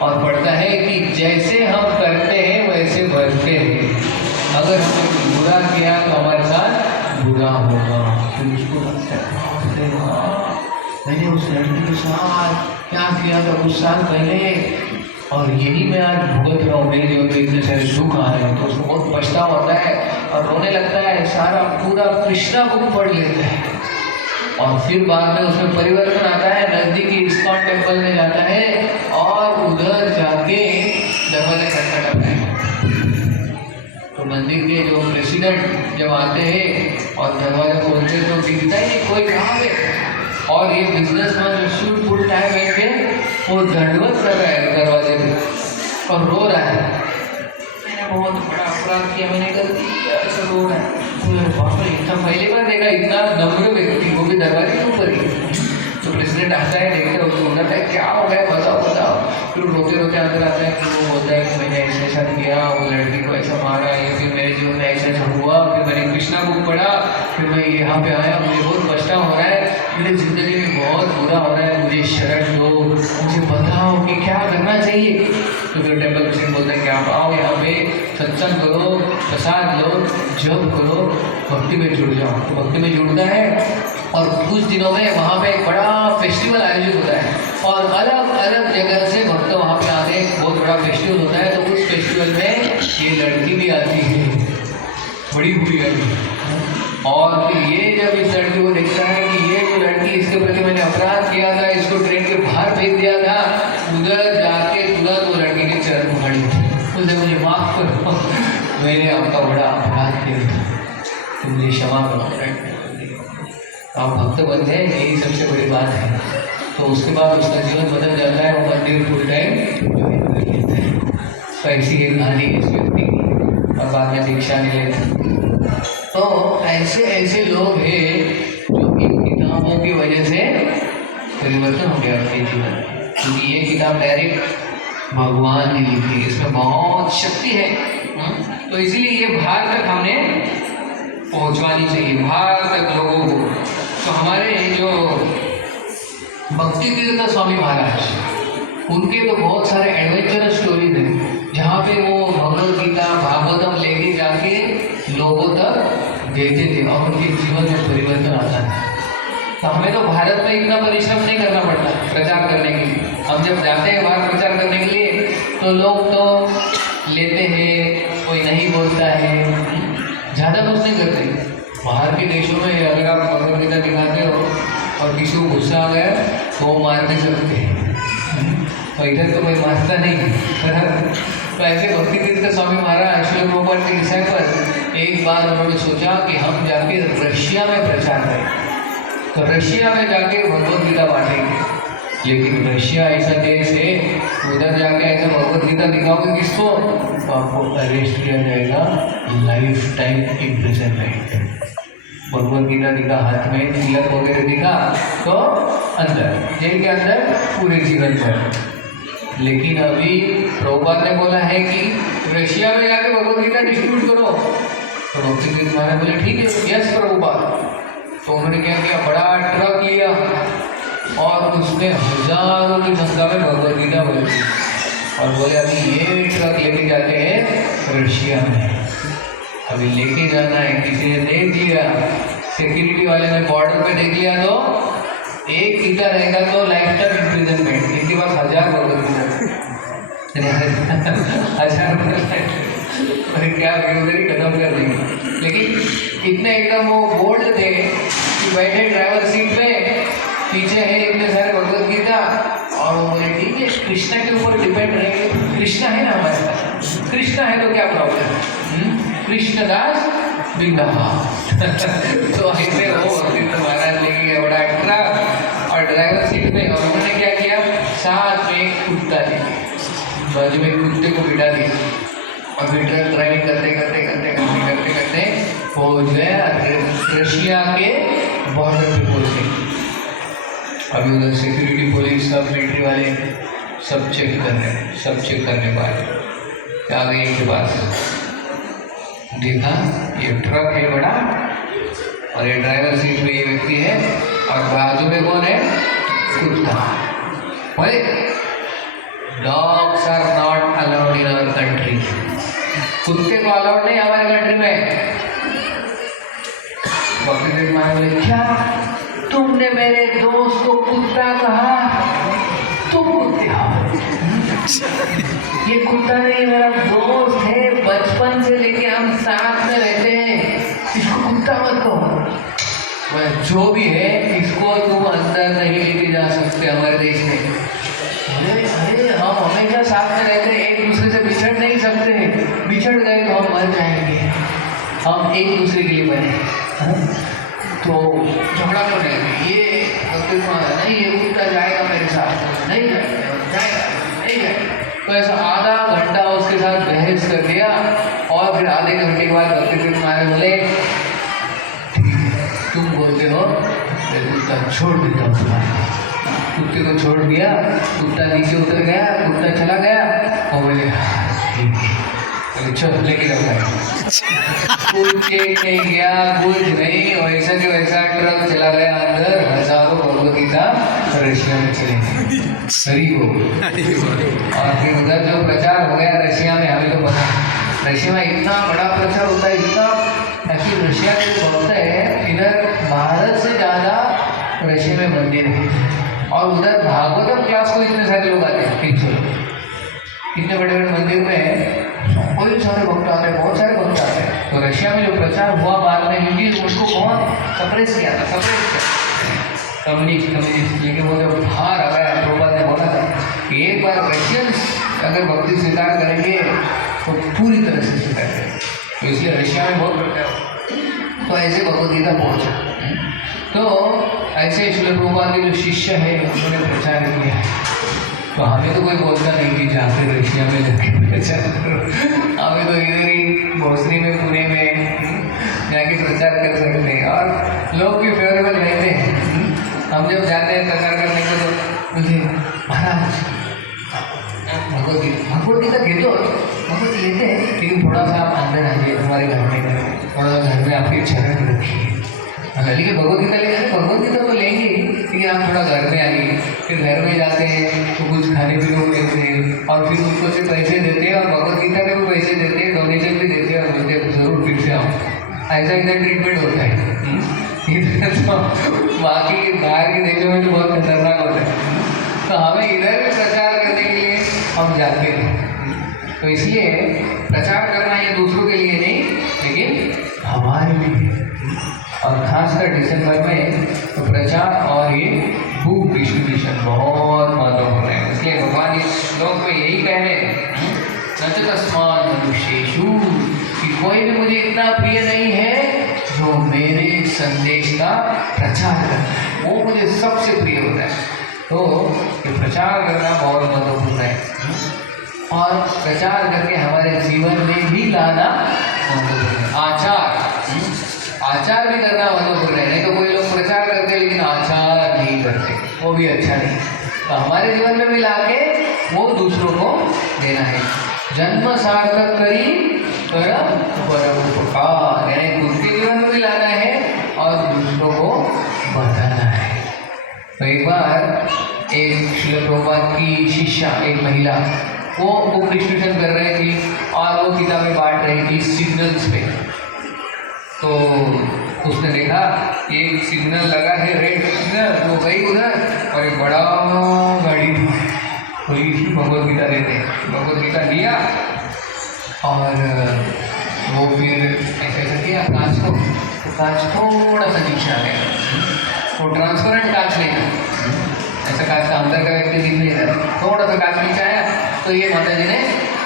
और पढ़ता है कि जैसे हम करते हैं वैसे भरते हैं, अगर हमने बुरा किया तो हमारे बुरा होगा। फिर उसको लगता है बाप रे हाँ, मैंने उस लड़की के साथ क्या किया था कुछ साल पहले, और यही मैं आज भुगत रहा हूँ। मेरे जीवन में इतने सारे सुख आ रहे हैं, तो उसको बहुत पछतावा होता है और रोने लगता है। सारा पूरा कृष्णा बुक पढ़ लेता है और फिर बाद में उसमें परिवर्तन आता है। नजदीकी इस्कॉन टेम्पल में जाता है और उधर जाके दरवाजा खटखटाता है। तो मंदिर के जो प्रेसिडेंट जब आते हैं और दरवाजा खोलते हैं तो दिखता ही नहीं कोई कहाँ है। और ये बिजनेसमैन जो सूट फुल टाइम बैठ के वो दंडवत कर रहा है दरवाजे पे और रो रहा है, मैंने बहुत बड़ा अपराध किया, मैंने गलती किया, ऐसा रो रहा है। बाप रे, इतना पहली बार देखा इतना नम्र व्यक्ति को भी दरवाजे के ऊपर ही। तो प्रेसिडेंट आता है, देखते हैं उसको बोलता है क्या हो गया बताओ बताओ। फिर रोते रोते अंदर आता है कि वो बोलता है कि मैंने ऐसा ऐसा किया, वो लड़की को ऐसा मारा, या फिर मेरे जीवन में ऐसा ऐसा हुआ, फिर मैंने कृष्णा बुक पढ़ा, फिर मैं यहाँ पे आया, मुझे बहुत पछतावा हो रहा है, मेरी ज़िंदगी में बहुत बुरा हो रहा है, मुझे शरण दो, मुझे बताओ कि क्या करना चाहिए। तो फिर टेम्पल प्रेसिडेंट बोलता है कि आप आओ यहाँ पे सत्संग करो, प्रसाद लो, जप करो, भक्ति में जुड़ जाओ। तो भक्ति में जुड़ता है और कुछ दिनों में वहाँ पे एक बड़ा फेस्टिवल आयोजित होता है और अलग अलग जगह से भक्त वहाँ पे आते हैं। बहुत बड़ा फेस्टिवल होता है। तो उस फेस्टिवल में ये लड़की भी आती है, बड़ी हुई लड़की। और फिर ये जब इस लड़की को देखता है कि ये जो लड़की, इसके प्रति मैंने अपराध किया था, इसको ट्रेन के बाहर फेंक दिया था, उधर जाके तुरंत वो लड़की के चरण पकड़ी, उसने मुझे माफ करो, मैंने आपका बड़ा अपराध किया था, तो मुझे क्षमा करो। आप भक्त बनते हैं, यही सबसे बड़ी बात है। तो उसके बाद उसका जीवन बदल जाता है, वो मंदिर फुल टाइम ज्वाइन कर लेता है। तो ऐसी एक कहानी इस व्यक्ति की, और बाद में दीक्षा ले लेते। तो ऐसे ऐसे लोग हैं जो इन किताबों की वजह से परिवर्तन हो गया अपने जीवन, क्योंकि ये किताब डायरेक्ट भगवान ने लिखी है, इसमें बहुत शक्ति है। तो इसीलिए ये बाहर तक हमने पहुंचवानी चाहिए, बाहर तक लोगों को। तो हमारे जो भक्ति तीर्थ स्वामी महाराज, उनके तो बहुत सारे एडवेंचरस स्टोरीज हैं, जहाँ पे वो भगवद गीता भागवतम लेके जाके लोगों तक देते थे और उनके जीवन में परिवर्तन आता है। तो हमें तो भारत में इतना परिश्रम नहीं करना पड़ता प्रचार करने के लिए। हम जब जाते हैं बाहर प्रचार करने के लिए तो लोग तो लेते हैं, कोई नहीं बोलता है, ज़्यादा कुछ नहीं करते। बाहर के देशों में अगर आप भगवद गीता दिखाते हो और किसी को गुस्सा आ गया तो वो मार नहीं सकते हैं, और इधर तो कोई मारता नहीं। तो ऐसे भक्ति तीर्थ स्वामी महाराज श्रील प्रभुपाद के डिसाइपल एक बार उन्होंने सोचा कि हम जाके रशिया में प्रचार करें, तो रशिया में जाके भगवद गीता बांटेंगे। लेकिन रशिया ऐसा देश है, उधर जाके ऐसा भगवद गीता दिखाओगे किसको तो आपको अरेस्ट किया जाएगा, life time imprisonment. Bhagavad Gita दिखा, हाथ में तिलक वगैरह दिखा तो अंदर जेल के अंदर पूरे जीवन भर। लेकिन अभी प्रभुपाद ने बोला है कि रशिया में जाके भगवद गीता डिस्ट्रीब्यूट करो। तो भक्ति तीर्थ महाराज बोले ठीक है, यस प्रभुपाद। तो उन्होंने क्या किया, बड़ा ट्रक लिया और उसमें हजारों की संख्या में भगवद गीता भर दी और बोले अभी ये ट्रक लेके जाते हैं रशिया में, अभी लेके जाना है। किसी ने देख लिया, सिक्योरिटी वाले ने बॉर्डर पे देख लिया तो एक गीता रहेगा तो लाइफ टाइम इम्प्रिजनमेंट। इनके पास 1000 भगवद गीता 1000 क्या बेरोजगारी खत्म कर देंगे। लेकिन इतने एकदम वो बोल्ड थे कि बैठे ड्राइवर सीट पे, पीछे है इतने सारे भगवद गीता, और वो बोले ठीक है कृष्णा के ऊपर डिपेंड रहेंगे, कृष्णा है ना हमारे पास, कृष्णा है तो क्या प्रॉब्लम है, कृष्णदास बिंदाहा। तो ऐसे वो भक्ति महाराज लेके गए बड़ा ट्रक और ड्राइवर सीट में, और उन्होंने क्या किया, साथ में कुत्ता लेके बाजू में कुत्ते को बिठा दिया और फिर ट्रक ड्राइविंग करते करते करते करते करते करते पहुँच गया रशिया के बॉर्डर पे पहुँच गए। अभी उधर सिक्योरिटी पुलिस सब मिलिट्री वाले सब चेक कर रहे हैं, सब चेक करने वाले आ गए इनके पास, देखा ये ट्रक है बड़ा और ये ड्राइवर सीट में ये व्यक्ति है और बाजू में कौन है, कुत्ता। बोले dogs are not allowed in our country, कुत्ते को अलाउड नहीं हमारे कंट्री में। महाराज बोले, क्या तुमने मेरे दोस्त को कुत्ता कहा? तुम कुत्ते हो? ये कुत्ता नहीं, मेरा दोस्त है, बचपन से लेके हम साथ में रहते हैं, इसको कुत्ता मत कहो। जो भी है इसको तुम अंदर नहीं लेके जा सकते हमारे देश में। अरे हम हमेशा साथ में रहते हैं, एक दूसरे से बिछड़ नहीं सकते, बिछड़ गए तो हम मर जाएंगे, हम एक दूसरे के लिए बने। तो झगड़ा कर रहे हैं, ये नहीं, ये कुत्ता जाएगा मेरे साथ, नहीं जाएगा, नहीं जाएगा। तो ऐसा आधा घंटा उसके साथ बहस कर दिया और फिर आधे घंटे के बाद भक्ति महाराज बोले, तुम बोलते हो मैं कुत्ता छोड़ देता हूँ। कुत्ते को छोड़ दिया, कुत्ता नीचे उतर गया, कुत्ता चला गया और बोले चल लेके जाओ। कुछ चेक नहीं गया, कुछ नहीं, वैसा के वैसा ट्रक चला गया अंदर, हजारों भगवद गीता रशिया में चले सही हो। और फिर उधर जो प्रचार हो गया रशिया में, हमें तो पता रशिया में इतना बड़ा प्रचार होता है, इतना एक्चुअली रशिया के बोलते हैं इधर भारत से ज़्यादा रशिया में मंदिर है और उधर भागवतम क्लास को इतने सारे लोग आते हैं, 300 लोग। इतने बड़े बड़े मंदिर में कोई सारे भक्त आते हैं, बहुत सारे भक्त आते हैं। तो रशिया में जो प्रचार हुआ बाद में हिंदी, उसको बहुत सप्रेस किया था, कम्युनिस्ट। लेकिन वो जब बाहर आ गया, प्रभुपाद ने बोला था कि एक बार रशियंस अगर भक्ति स्वीकार करेंगे तो पूरी तरह से स्वीकार करेंगे। तो इसलिए रशिया में बहुत प्रचार, तो ऐसे भगवद गीता पहुँचा। तो ऐसे श्रील प्रभुपाद के जो शिष्य है उन्होंने प्रचार किया है। तो हमें तो कोई बोलता नहीं कि जाके रशिया में जाके प्रचार करो, हमें तो इधर ही भोसरी में, पुणे में जाके प्रचार कर सकते हैं और लोग भी फेवरेबल रहते हैं। हम जब जाते हैं प्रचार करने को तो मुझे महाराज भगवद गीता घेतो, भगवद लेते हैं, लेकिन थोड़ा सा आप अंदर आइए हमारे घर में, थोड़ा सा घर में आपके चरण रखिए। लेकिन भगवद गीता लेंगे, भगवद गीता तो लेंगे लेकिन आप थोड़ा घर में आइए। फिर घर में जाते हैं तो कुछ खाने पीने को देते हैं और फिर उनको से पैसे देते हैं और भगवद गीता के भी पैसे देते हैं, डोनेशन भी देते हैं और बोलते हैं जरूर फिर से आओ। ऐसा इधर ट्रीटमेंट होता है। इधर तो बाकी बाहर के देशों में तो बहुत खतरनाक होता है, तो हमें इधर भी प्रचार करने के लिए हम जाते हैं। तो इसलिए प्रचार करना ये दूसरों के लिए नहीं लेकिन हमारे लिए, और खासकर दिसंबर में तो प्रचार और ये बुक डिस्ट्रीब्यूशन बहुत महत्वपूर्ण है। इसलिए भगवान इस श्लोक में यही कह रहे हैं, न च तस्मात् मनुष्येषु, कि कोई भी मुझे इतना प्रिय नहीं है जो मेरे संदेश का प्रचार करे, वो मुझे सबसे प्रिय होता है। तो ये प्रचार करना बहुत महत्वपूर्ण है और प्रचार करके हमारे जीवन में भी लाना महत्वपूर्ण है। आचार भी करना महत्वपूर्ण है। नहीं तो कोई लोग प्रचार करते लेकिन आचार नहीं करते, वो भी अच्छा नहीं। तो हमारे जीवन में भी लाके वो दूसरों को देना है। जन्म सार्थक करी उपकार, यानी खुद के जीवन में भी लाना है और दूसरों को बताना है। तो एक बार एक श्रील प्रभुपाद की शिष्या, एक महिला, वो बुक डिस्ट्रीब्यूशन कर रही थी और वो किताबें बांट रही थी सिग्नल्स पे। तो उसने देखा एक सिग्नल लगा है, रेड सिग्नल, वो गई उधर और एक बड़ा गाड़ी थी, कोई भगवद गीता देते हैं, भगवद गीता लिया और वो फिर ऐसा किया कांच को, तो कांच थोड़ा सा नीचे आ गया। वो ट्रांसपेरेंट कांच लेना, ऐसा कांच का अंदर का व्यक्ति दिख नहीं रहा, थोड़ा सा कांच नीचे आया तो ये माता जी ने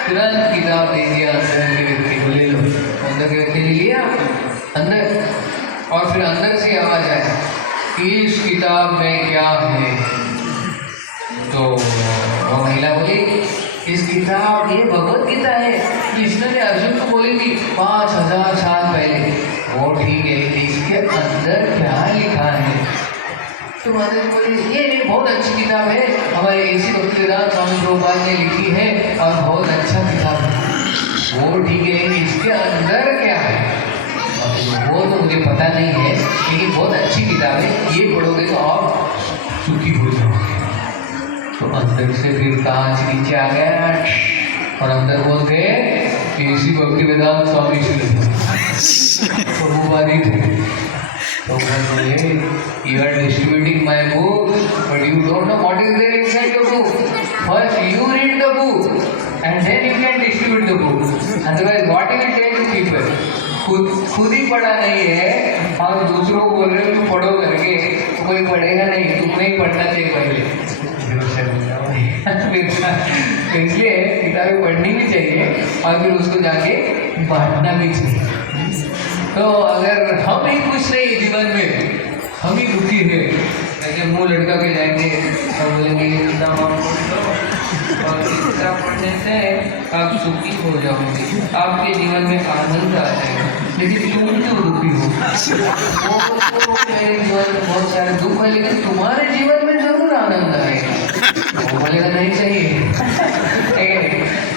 तुरंत किताब दे दिया अंदर के व्यक्ति को, ले लो। अंदर के व्यक्ति ने लिया अंदर, और फिर अंदर से आवाज आया कि इस किताब में क्या है। तो वो महिला बोली इस किताब, ये भगवद गीता है, कृष्ण ने अर्जुन को बोली थी 5000 साल पहले। वो ठीक है, इसके अंदर क्या लिखा है? तो माता जी बोली ये बहुत अच्छी किताब है, हमारे ऐसी भक्तिवेदांत स्वामी प्रभुपाद ने लिखी है और बहुत अच्छा किताब है। वो ठीक है, इसके अंदर क्या है? वो तो मुझे पता नहीं है, लेकिन बहुत अच्छी किताब है, ये पढ़ोगे तो आप सुखी हो जाओगे। तो अंदर से फिर कांच नीचे आ गया और अंदर बोलते इसी भक्ति वेदांत स्वामी श्री प्रभुपाद ही थे। तो बोले you are distributing my book but you don't know what is there inside the book. First you read the book and then you can distribute the book. Otherwise what you will tell to people? खुद ही पढ़ा नहीं है और दूसरों को बोल रहे हो तुम पढ़ो करके, तो कोई पढ़ेगा नहीं, तुम्हें ही पढ़ना चाहिए पहले। तो इसलिए किताबें पढ़नी भी चाहिए और फिर उसको जाके बांटना भी चाहिए। तो अगर हम ही खुश नहीं जीवन में, हम ही दुखी है, ऐसे मुंह लटका के जाएंगे और बोलेंगे ये किताब आप पढ़ लो और इस किताब पढ़ने से आप सुखी हो जाओगे, आपके जीवन में आनंद आ जाएगा। लेकिन तुम क्यों दुखी हो? वो मेरे जीवन में बहुत सारे दुख है लेकिन तुम्हारे जीवन में जरूर आनंद आएगा। वो बोलेगा नहीं चाहिए,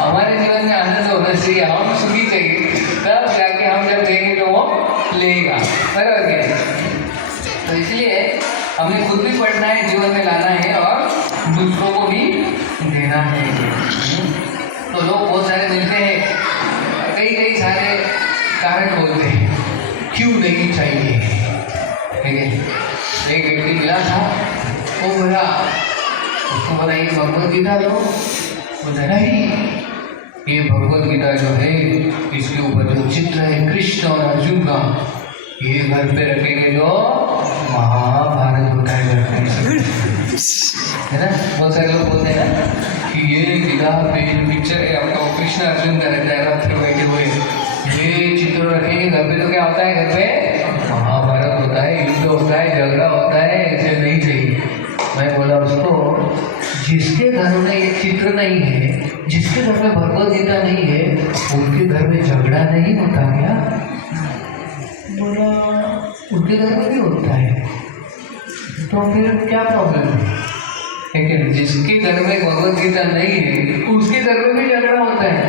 हमारे जीवन में आनंद होना चाहिए, हम सुखी चाहिए, तब जाके हम जब देंगे तो वो लेगा। बराबर क्या? तो इसलिए हमें खुद भी पढ़ना है, जीवन में लाना है और दूसरों को भी देना है। तो लोग बहुत सारे मिलते हैं, कई सारे कारण बोलते हैं क्यों नहीं चाहिए। ठीक है, एक व्यक्ति मिला था, वो बोला, उसको बोला ये भगवद गीता लो, बोला नहीं, ये भगवद गीता जो है इसके ऊपर जो चित्र है कृष्ण और अर्जुन का, ये घर पे रखेंगे तो महाभारत होता है घर पे, है ना। बहुत सारे लोग बोलते हैं ना कि ये गीता पे पिक्चर है आपका कृष्ण अर्जुन का रहता है रथ पे बैठे हुए, ये चित्र रखेंगे घर पे तो क्या होता है, घर पे महाभारत होता है, युद्ध होता है, झगड़ा होता है, ऐसे नहीं चाहिए। मैं बोला उसको, जिसके घर में ये चित्र नहीं है, जिसके घर में भगवद गीता नहीं है, उनके घर में झगड़ा नहीं होता क्या? बोला उनके घर में भी होता है, तो फिर क्या प्रॉब्लम है? लेकिन जिसके घर में भगवद गीता नहीं है उसके घर में भी झगड़ा होता है।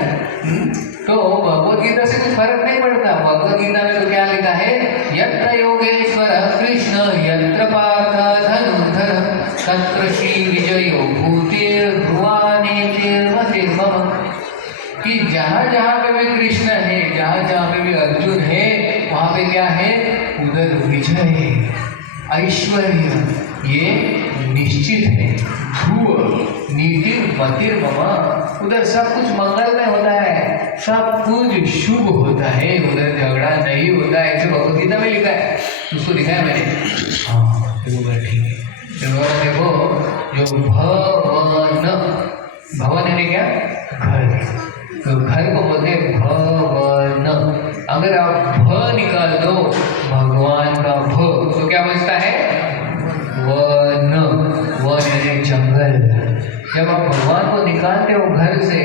तो भगवद गीता से कुछ फर्क नहीं पड़ता। भगवद गीता में तो क्या लिखा है, यत्र योगेश्वर कृष्ण यत्र पार्थ धनुर्धर तत्र श्री विजयो भूतिर्भुवानेतिर्मतिर्मम, कि जहाँ जहाँ पे भी कृष्ण है, जहाँ जहाँ पे भी अर्जुन है, वहाँ पे क्या है, उधर विजय है, ऐश्वर्य, ये निश्चित है। ध्रुव नीतिर्मतिर्मम, उधर सब कुछ मंगलमय होता है, सब कुछ शुभ होता है, उधर झगड़ा नहीं होता है। ऐसे भगवद गीता में लिखा है, उसको दिखाया मैंने। हाँ देखो ठीक है, देखो जो भवन है क्या, घर, तो घर को बोलते हैं भवन। अगर आप भ निकाल दो भगवान का भ, तो क्या बचता है, वन। वन यानी जंगल। जब आप भगवान को निकालते हो घर से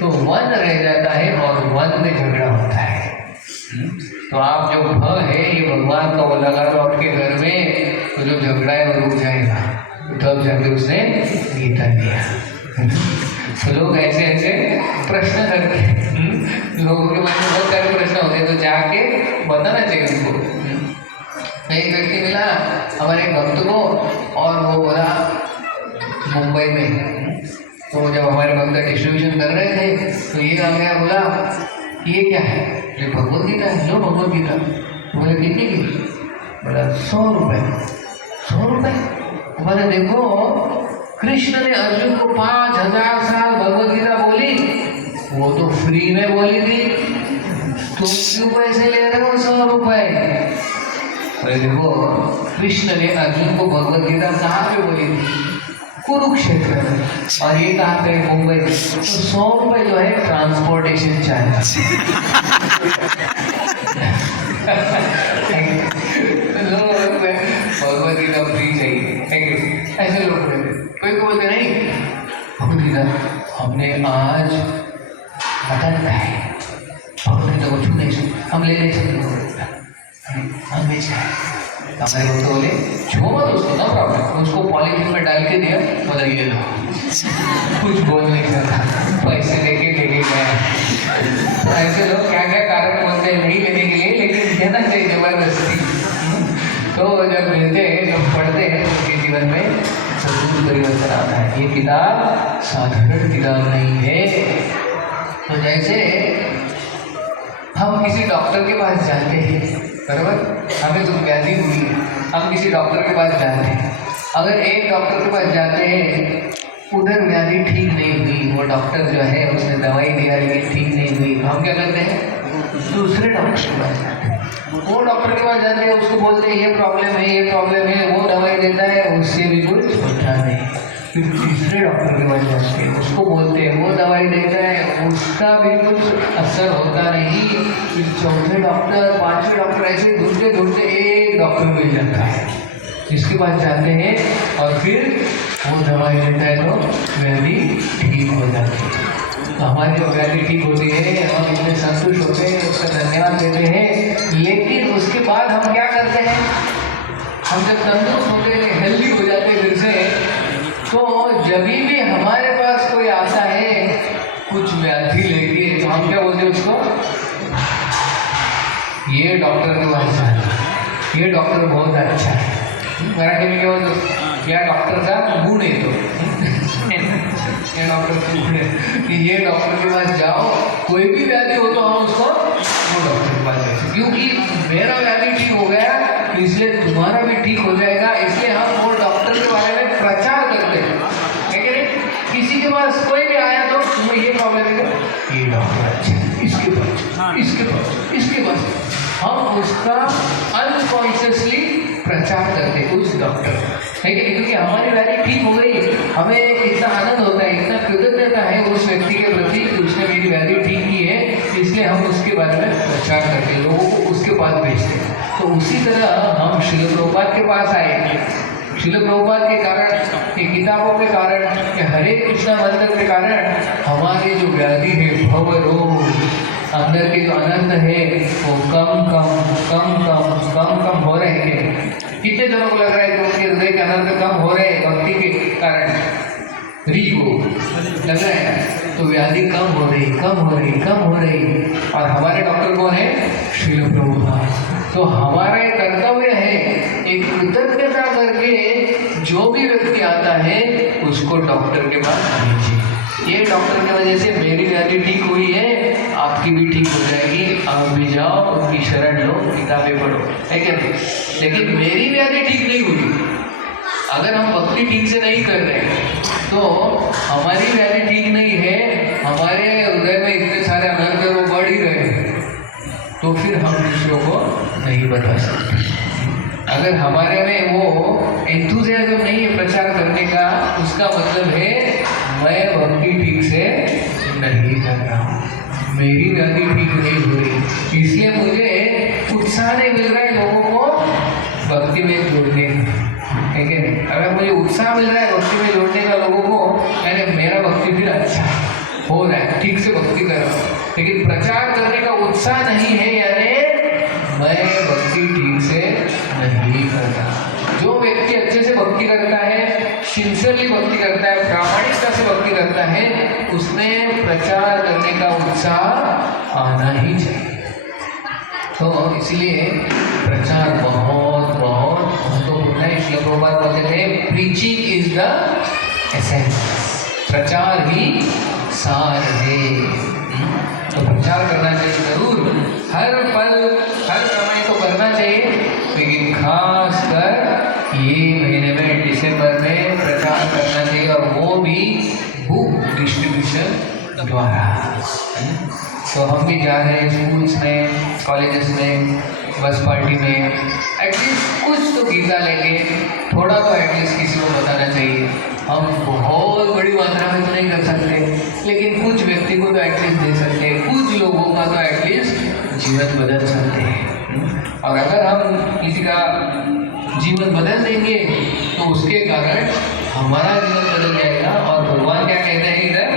तो वन रह जाता है और वन में झगड़ा होता है। तो आप जो भ है ये भगवान का वो लगा दो आपके घर में, तो जो झगड़ा है वो रुक जाएगा। तब जाके उसने गीता दिया। तो लोग ऐसे ऐसे प्रश्न करते हैं, लोगों के मन में बहुत सारे प्रश्न होते हैं, तो जाके बताना चाहिए उनको। एक व्यक्ति मिला हमारे भक्त को और वो बोला मुंबई में, तो जब हमारे भक्त डिस्ट्रीब्यूशन कर रहे थे तो ये आ गया, बोला ये क्या है, ये भगवद गीता है, लो भगवद गीता। बोले कितनी की? बोला 100 रुपये। 100 रुपये? बोले देखो कृष्ण ने अर्जुन को 5000 साल भगवद गीता बोली, वो तो फ्री में बोली थी, तुम क्यों पैसे ले रहे हो 100 रुपये? अरे देखो कृष्ण ने अर्जुन को भगवद गीता कहाँ पे बोली थी? कुरुक्षेत्र में, और ये कहाँ पे? मुंबई में। तो 100 रुपये जो है transportation charge. Bhagavad Gita free चाहिए, ऐसे लोग बोलते। कोई को बोलते नहीं भगवद गीता हमने आज मटन खाए, भगवद गीता को छू नहीं सकते, हम ले नहीं सकते, हम बेच खाए। हमारे लोग तो बोले छो मत उसको, ना प्रॉब्लम, उसको पॉलीथीन में डाल के दिया, बोला ये लो। कुछ बोल नहीं सकता, पैसे लेके गए। तो ऐसे लोग क्या क्या कारण बोलते हैं नहीं लेने के लिए, लेकिन देना चाहिए जबरदस्ती। तो जब मिलते हैं, जब पढ़ते हैं, तो उनके जीवन में सद्गुण परिवर्तन आता है। ये किताब साधारण किताब नहीं है। तो जैसे हम किसी डॉक्टर के पास जाते हैं बराबर। हमें कुछ व्याधि हुई है, हम किसी डॉक्टर के पास जाते हैं। अगर एक डॉक्टर के पास जाते हैं, उधर व्याधि ठीक नहीं हुई, वो डॉक्टर जो है उसने दवाई दिया लेकिन ठीक नहीं हुई, तो हम क्या करते हैं? दूसरे डॉक्टर के पास जाते हैं। वो डॉक्टर के पास जाते हैं, उसको बोलते हैं ये प्रॉब्लम है, ये प्रॉब्लम है, वो दवाई देता है, उससे भी कुछ होता नहीं। फिर तीसरे डॉक्टर के पास जाते हैं, उसको बोलते हैं, वो दवाई देता है, उसका भी कुछ असर होता नहीं। फिर चौथे डॉक्टर, पांचवें डॉक्टर, ऐसे ढूंढते ढूंढते एक डॉक्टर मिल जाता है, जिसके पास जाते हैं और फिर वो दवाई देता है तो व्याधि ठीक हो जाती है। तो हमारी जो व्याधि ठीक होती है हम इतने संतुष्ट होते हैं, उसका धन्यवाद देते हैं। लेकिन उसके बाद हम क्या करते हैं? हम जब तंदुरुस्त होते हैं, हेल्दी हो जाते हैं फिर से, तो जब भी हमारे पास कोई आता है कुछ व्याधि लेके, तो हम क्या बोलते हैं उसको? ये डॉक्टर के पास जाना, ये डॉक्टर बहुत अच्छा है। मराठी में क्या बोलते? या डॉक्टर साहब गुण है तो ये डॉक्टर से गुण है कि ये डॉक्टर के पास जाओ, कोई भी व्याधि हो तो हम उसको वो डॉक्टर के पास जाए, क्योंकि मेरा व्याधि ठीक हो गया इसलिए तुम्हारा भी ठीक हो जाएगा। इसलिए हम वो डॉक्टर के बारे में प्रचार करते हैं, है कि नहीं? किसी के पास कोई भी आया तो तुम्हें ये प्रॉब्लम है, ये डॉक्टर अच्छा है, इसके पास, इसके पास, इसके पास, हम उसका अनकॉन्शियसली प्रचार करते हैं उस डॉक्टर, है कि नहीं? क्योंकि हमारी व्याधि ठीक हो गई, हमें इतना आनंद होता है, इतना कृतज्ञता है उस व्यक्ति के प्रति कि उसने मेरी व्याधि ठीक की है, इसलिए हम उसके बारे में प्रचार करते हैं, लोगों को उसके पास भेजते हैं। तो उसी तरह हम श्रील प्रभुपाद के पास आए। श्रील प्रभुपाद के कारण, के किताबों के कारण, के हरे कृष्णा मंत्र के कारण हमारी जो व्याधि है, भव रोग, अंदर के जो आनंद है वो कम हो रहे हैं। कितने जनों को लग रहा है कि उनके हृदय के आनंद कम हो रहे हैं भक्ति के कारण? रीगो लग रहा है, तो व्याधि कम हो रही। और हमारे डॉक्टर कौन है? श्रील प्रभुपाद। तो हमारा कर्तव्य है एक कृतज्ञता करके जो भी व्यक्ति आता है उसको डॉक्टर के पास भेजिए। ये डॉक्टर की वजह से मेरी व्याधि ठीक हुई है, आपकी भी ठीक हो जाएगी, आप भी जाओ, उनकी शरण लो, किताबें पढ़ो, है क्या नहीं? लेकिन मेरी व्याधि ठीक नहीं हुई, अगर हम भक्ति ठीक से नहीं कर रहे तो हमारी व्याधि ठीक नहीं है, हमारे हृदय में इतने सारे अनर्थ वो बढ़ ही रहे, तो फिर हम दूसरों को नहीं बता सकते। अगर हमारे में वो एंथुसियाज्म नहीं है प्रचार करने का, उसका मतलब है मैं भक्ति ठीक से नहीं कर रहा हूँ, मेरी व्याधि ठीक नहीं हो रही, इसलिए मुझे उत्साह नहीं मिल रहा है लोगों को भक्ति में जोड़ने का, ठीक है? अगर मुझे उत्साह मिल रहा है भक्ति में जोड़ने का लोगों को, यानी मेरा भक्ति फिर अच्छा हो रहा है, ठीक से भक्ति कर रहा हूँ। लेकिन प्रचार करने का उत्साह नहीं है, यानी मैं भक्ति ठीक से नहीं करता। जो व्यक्ति अच्छे से भक्ति करता है, सिंसियरली भक्ति करता है, प्रामाणिकता से भक्ति करता है, उसमें प्रचार करने का उत्साह आना ही चाहिए। तो इसलिए प्रचार बहुत महत्वपूर्ण है। श्रील प्रभुपाद बोलते थे प्रीचिंग इज द एसेंस, प्रचार ही सार है। तो प्रचार करना चाहिए जरूर, हर पल हर समय तो करना चाहिए, लेकिन खास कर ये महीने में दिसंबर में प्रचार करना चाहिए, और वो भी बुक डिस्ट्रीब्यूशन द्वारा। तो हम भी जा रहे हैं स्कूल्स में, कॉलेजेस में, बस पार्टी में, एटलीस्ट कुछ तो गीता लेंगे, थोड़ा तो एटलीस्ट किसी को बताना चाहिए। हम बहुत बड़ी मात्रा में तो नहीं कर सकते, लेकिन कुछ व्यक्ति को तो एटलीस्ट दे सकते हैं, कुछ लोगों का तो एटलीस्ट जीवन बदल सकते हैं। और अगर हम किसी का जीवन बदल देंगे तो उसके कारण हमारा जीवन बदल जाएगा। और भगवान क्या कहते हैं इधर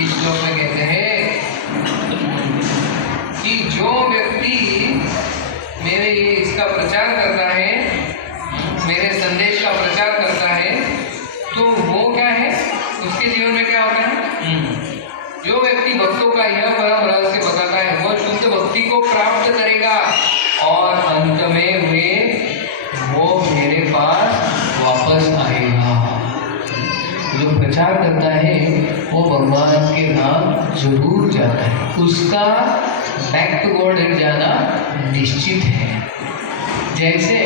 इस श्लोक में, कहते हैं कि जो व्यक्ति मेरे ये इसका प्रचार करता है, मेरे संदेश का प्रचार करता है, तो वो क्या है, उसके जीवन में क्या होता है? जो व्यक्ति भक्तों का यह परम रहस्य बताता है वह शुद्ध भक्ति को प्राप्त करेगा, और अंत में वो मेरे पास वापस आएगा। जो प्रचार करता है वो भगवान के नाम जरूर जाता है, उसका बैक टू गॉड जाना निश्चित है। जैसे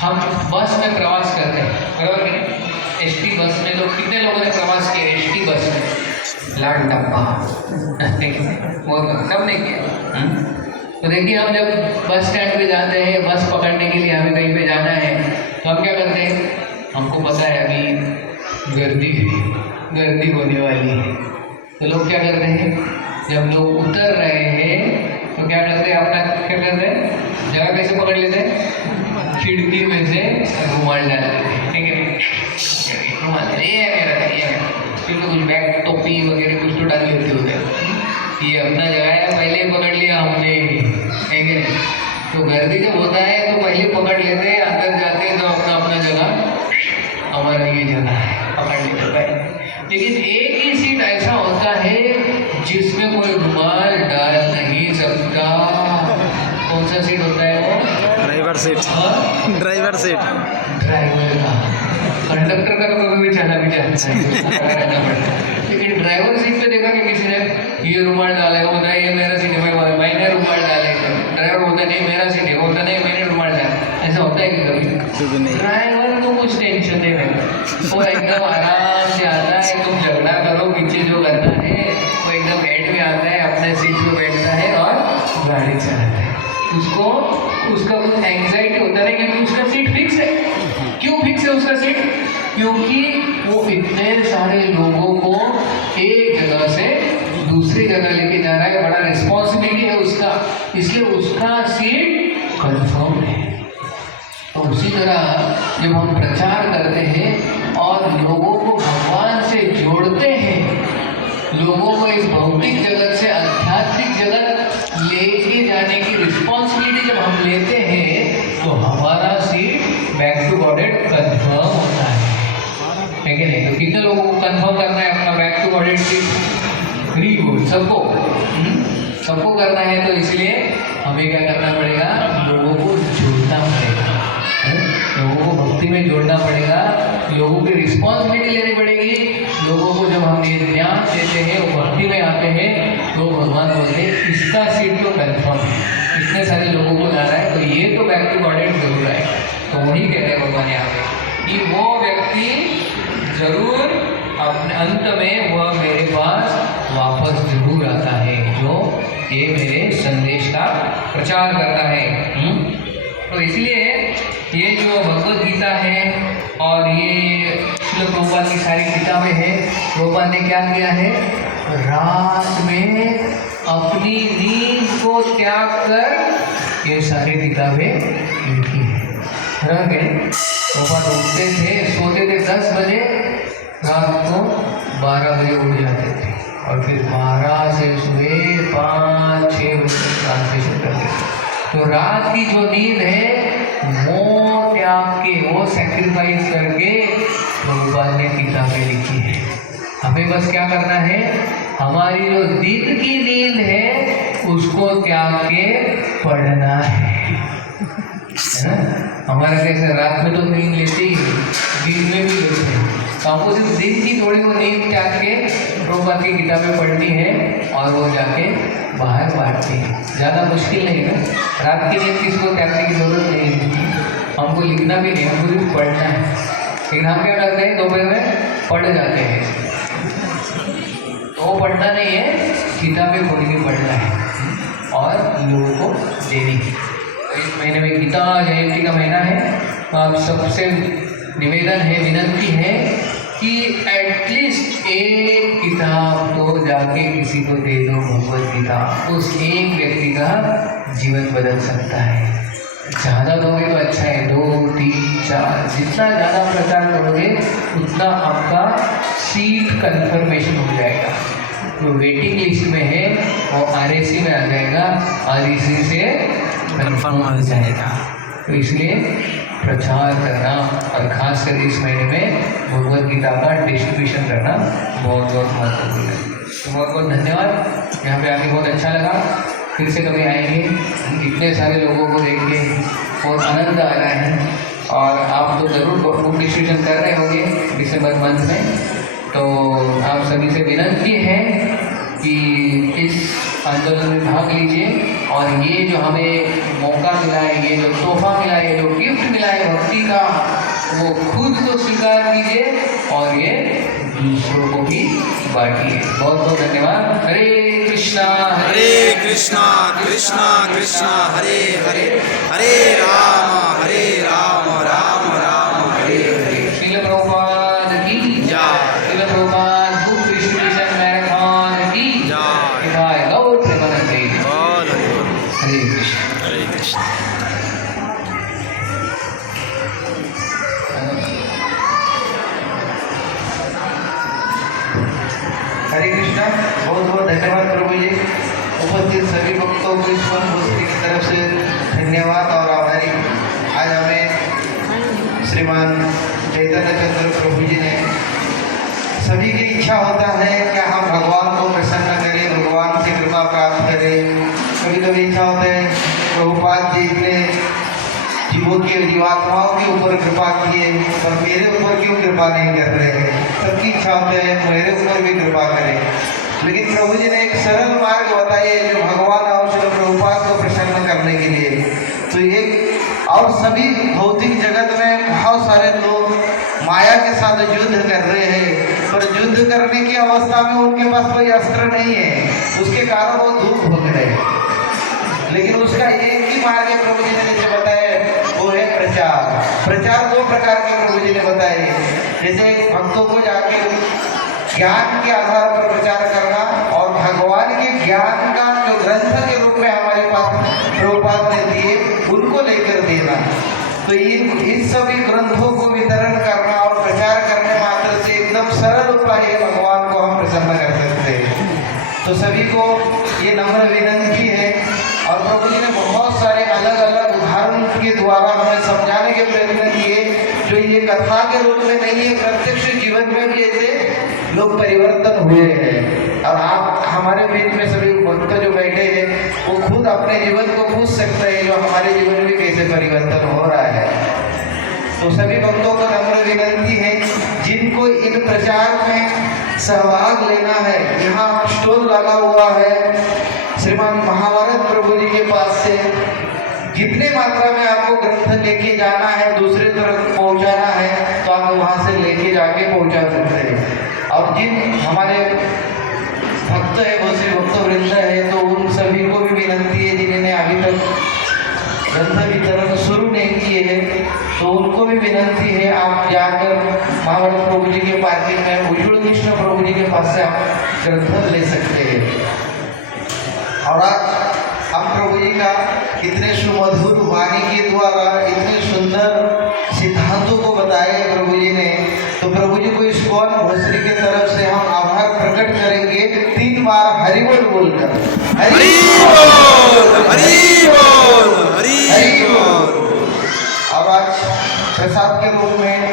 हम बस में प्रवास करते हैं, बराबर नहीं? एसटी बस में तो कितने लोगों ने प्रवास किया एसटी बस में? लाल डब्बा बहुत सब ने किया। तो देखिए हम जब बस स्टैंड पे जाते हैं, बस पकड़ने के लिए हमें कहीं पे जाना है, तो हम क्या करते हैं? हमको पता है अभी गर्दी होने वाली है, तो लोग क्या करते हैं? जब लोग उतर रहे हैं तो क्या करते हैं? अपना क्या करते हैं? जगह कैसे पकड़ लेते हैं? खिड़की में से रुमाल डाल देते हैं, ठीक है? रुमाल ये मेरा फिर तो कुछ बैग टोपी वगैरह कुछ तो डाल लेते होते हैं। ये अपना जगह है, पहले पकड़ लिया हमने, ठीक है? तो गर्दी जब होता है तो पहले पकड़ लेते हैं, अंदर जाते हैं तो अपना अपना जगह, हमारा ये जगह है, पकड़ लेते हैं। लेकिन एक ही सीट ऐसा होता है जिसमें कोई रुमाल डाल नहीं सकता। कौन सा सीट होता है वो? Driver seat. Driver seat. Driver का, कंडक्टर का तो कभी भी चला भी जाता है लेकिन ड्राइवर सीट पे देखा कि किसी ने ये रुमाल डाला है, होता है ये मेरा सीट है, मैंने रुमाल डाला है। ड्राइवर बोलता नहीं मेरा सीट है, बोलता नहीं मैंने रुमाल डाला। ऐसा होता है कि कभी? ड्राइवर को कुछ टेंशन नहीं रहता, वो एकदम आराम से आता है। तुम झगड़ा करो, पीछे जो करना है वो एकदम हेड में आता है, अपने सीट पे बैठता है और गाड़ी चलाता है। उसका कुछ एंग्जाइटी होता है क्योंकि उसका सीट फिक्स है। क्यों फिक्स है उसका सीट? क्योंकि वो इतने सारे लोगों को एक जगह से दूसरी जगह लेके जा रहा है, बड़ा रिस्पॉन्सिबिलिटी है उसका, इसलिए उसका सीट कंफर्म है। तो उसी तरह जब हम प्रचार करते हैं और लोगों को भगवान से जोड़ते हैं, लोगों को इस भौतिक जगत से आध्यात्मिक जगत लेके जाने की रिस्पॉन्सिबिलिटी जब हम लेते हैं तो हमारा seat back to Godhead confirm होता है कि नहीं? तो कितने लोगों को कंफर्म करना है अपना back to Godhead seat? Free हो सबको करना है। तो इसलिए हमें क्या करना पड़ेगा? लोगों को जोड़ना पड़ेगा, लोगों को भक्ति में जोड़ना पड़ेगा, लोगों की रिस्पॉन्सिबिलिटी लेनी पड़ेगी। लोगों को जब हम ये ज्ञान देते हैं, वो भक्ति में आते हैं, तो भगवान बोलते हैं इसका सीट तो कंफर्म है, इतने सारे लोगों को जाना है, तो ये तो बैक टू गॉडेड जरूर है। तो वही कहते हैं भगवान यहाँ पे कि वो व्यक्ति जरूर अपने अंत में वह मेरे पास वापस जरूर आता है, जो ये मेरे संदेश का प्रचार करता है। तो इसलिए ये जो भगवद गीता है और ये श्रील प्रभुपाद की सारी किताबें हैं, प्रभुपाद ने क्या किया है? रात में अपनी नींद को त्याग कर ये सारी किताबें लिखी है। प्रभुपाद उठते थे, सोते थे 10 बजे, रात को 12 बजे उठ जाते थे और फिर 12 से सुबह 5-6 बजे तक ट्रांसलेशन करते थे। तो रात की जो नींद है वो त्याग के, वो सेक्रीफाइस करके प्रभुपाद ने किताबें लिखी है। हमें बस क्या करना है? हमारी जो दिन की नींद है उसको त्याग के पढ़ना है ना? हमारे कैसे रात में तो नींद लेते ही, दिन में भी लेते हैं, तो हमको सिर्फ दिन की थोड़ी वो नींद त्याग के प्रभुपाद की किताबें पढ़नी है और वो जाके बाहर बांटती है। ज़्यादा मुश्किल नहीं है, रात की नींद किसको त्यागने की जरूरत नहीं है, हमको लिखना भी नहीं, हमको सिर्फ पढ़ना है। लेकिन हम क्या करते हैं? दोपहर में पढ़ जाते हैं, तो पढ़ना नहीं है, किताबें खोल के पढ़ना है और लोगों को देनी है। इस महीने में गीता जयंती का महीना है, तो आप सबसे निवेदन है, विनंती है कि एटलीस्ट एक किताब तो जाके किसी को दे दो, भगवद गीता। उस एक व्यक्ति का जीवन बदल सकता है। ज़्यादा दोगे तो अच्छा है, 2, 3, 4, जितना ज़्यादा प्रचार करोगे उतना आपका सीट कंफर्मेशन हो जाएगा। जो वेटिंग लिस्ट में है वो RAC में आ जाएगा, RAC से कंफर्म हो जाएगा। तो इसलिए प्रचार करना और खास कर इस महीने में भगवद गीता का डिस्ट्रीब्यूशन करना बहुत बहुत महत्वपूर्ण है। तो बहुत बहुत धन्यवाद, यहाँ पे आके बहुत अच्छा लगा। फिर से कभी आएंगे, इतने सारे लोगों को देख के बहुत आनंद आ रहा है। और आप तो ज़रूर बुक डिस्ट्रीब्यूशन कर रहे होंगे दिसंबर मंथ में, तो आप सभी से विनती है कि इस आंदोलन में भाग लीजिए और ये जो हमें मौका मिला है, ये जो तोहफा मिला है, ये जो गिफ्ट मिला है भक्ति का, वो खुद को स्वीकार कीजिए और ये दूसरों को भी बांटिए। बहुत बहुत धन्यवाद। हरे कृष्णा कृष्णा कृष्णा कृष्णा हरे हरे, हरे राम राम राम हरे हरे। श्रील प्रभुपाद की जय। Srila Prabhupada book distribution marathon की जय। गौर प्रेमानंद बोल हरे कृष्ण। हरे कृष्ण। हरे कृष्णा। बहुत बहुत धन्यवाद प्रभु जी। उपस्थित सभी भक्तों को ईश्वर गोष्ठी की तरफ से धन्यवाद और आभारी। आज हमें श्रीमान चैतन्य चंद्र प्रभु जी ने, सभी की इच्छा होता है कि हम भगवान को प्रसन्न करें, भगवान से कृपा प्राप्त करें। कभी कभी इच्छा होता है प्रभुपाद जी इतने जीवों के जीवात्माओं के ऊपर कृपा किए, पर मेरे ऊपर क्यों कृपा नहीं कर रहे हैं। सबकी इच्छा होता है मेरे ऊपर भी कृपा करें, लेकिन प्रभु जी ने एक सरल मार्ग बताया जो भगवान और श्री प्रभुपाद को प्रसन्न करने के लिए। तो एक और सभी भौतिक जगत में बहुत सारे लोग माया के साथ युद्ध कर रहे हैं, पर युद्ध करने की अवस्था में उनके पास कोई अस्त्र नहीं है, उसके कारण वो दुख भोग रहे हैं। लेकिन उसका एक ही मार्ग है प्रभु जी ने जैसे बताया, वो है प्रचार। प्रचार दो प्रकार के प्रभु जी ने बताए। जैसे भक्तों को जाके ज्ञान के आधार पर प्रचार करना, और भगवान के ज्ञान का जो ग्रंथ के रूप में हमारे पास प्रभुपाद ने दिए उनको लेकर देना। तो इन सभी ग्रंथों को वितरण करना और प्रचार करने मात्र से एकदम सरल उपाय है, भगवान को हम प्रसन्न कर सकते हैं। तो सभी को ये नम्र विनंती है। और प्रभु जी ने बहुत सारे अलग अलग उदाहरण के द्वारा हमें समझाने के प्रयत्न किए, जो ये कथा के रूप में नहीं है, प्रत्यक्ष जीवन में भी ऐसे लोग परिवर्तन हुए हैं। और आप हमारे बीच में सभी भक्त जो बैठे हैं वो खुद अपने जीवन को पूछ सकते हैं जो हमारे जीवन में कैसे परिवर्तन हो रहा है। तो सभी भक्तों को नम्र विनंती है, जिनको इन प्रचार में सहभाग लेना है, यहाँ स्टॉल लगा हुआ है श्रीमान महाभारत प्रभु जी के पास से। जितने मात्रा में आपको ग्रंथ लेके जाना है, दूसरे तरफ पहुंचाना है, तो आप वहां से लेके जाके पहुंचा सकते हैं। और जिन हमारे भक्त है, बहुत से भक्त वृंद है, तो उन सभी को भी विनंती है जिन्होंने अभी तक ग्रंथ वितरण शुरू नहीं किए हैं, तो उनको भी विनंती है आप जाकर महाभारत प्रभु जी के पार्किंग में उज्ज्वल कृष्ण प्रभु जी के पास से आप ग्रंथ ले सकते हैं। और आज हम प्रभु जी का इतने सुमधुर वाणी के द्वारा इतने सुंदर सिद्धांतों को बताए प्रभु जी ने, तो प्रभु जी को इस्कॉन भोसरी की तरफ से हम आभार प्रकट करेंगे 3 बार हरि बोल बोलकर। हरि बोल, हरि बोल, हरि बोल। और आज प्रसाद के रूप में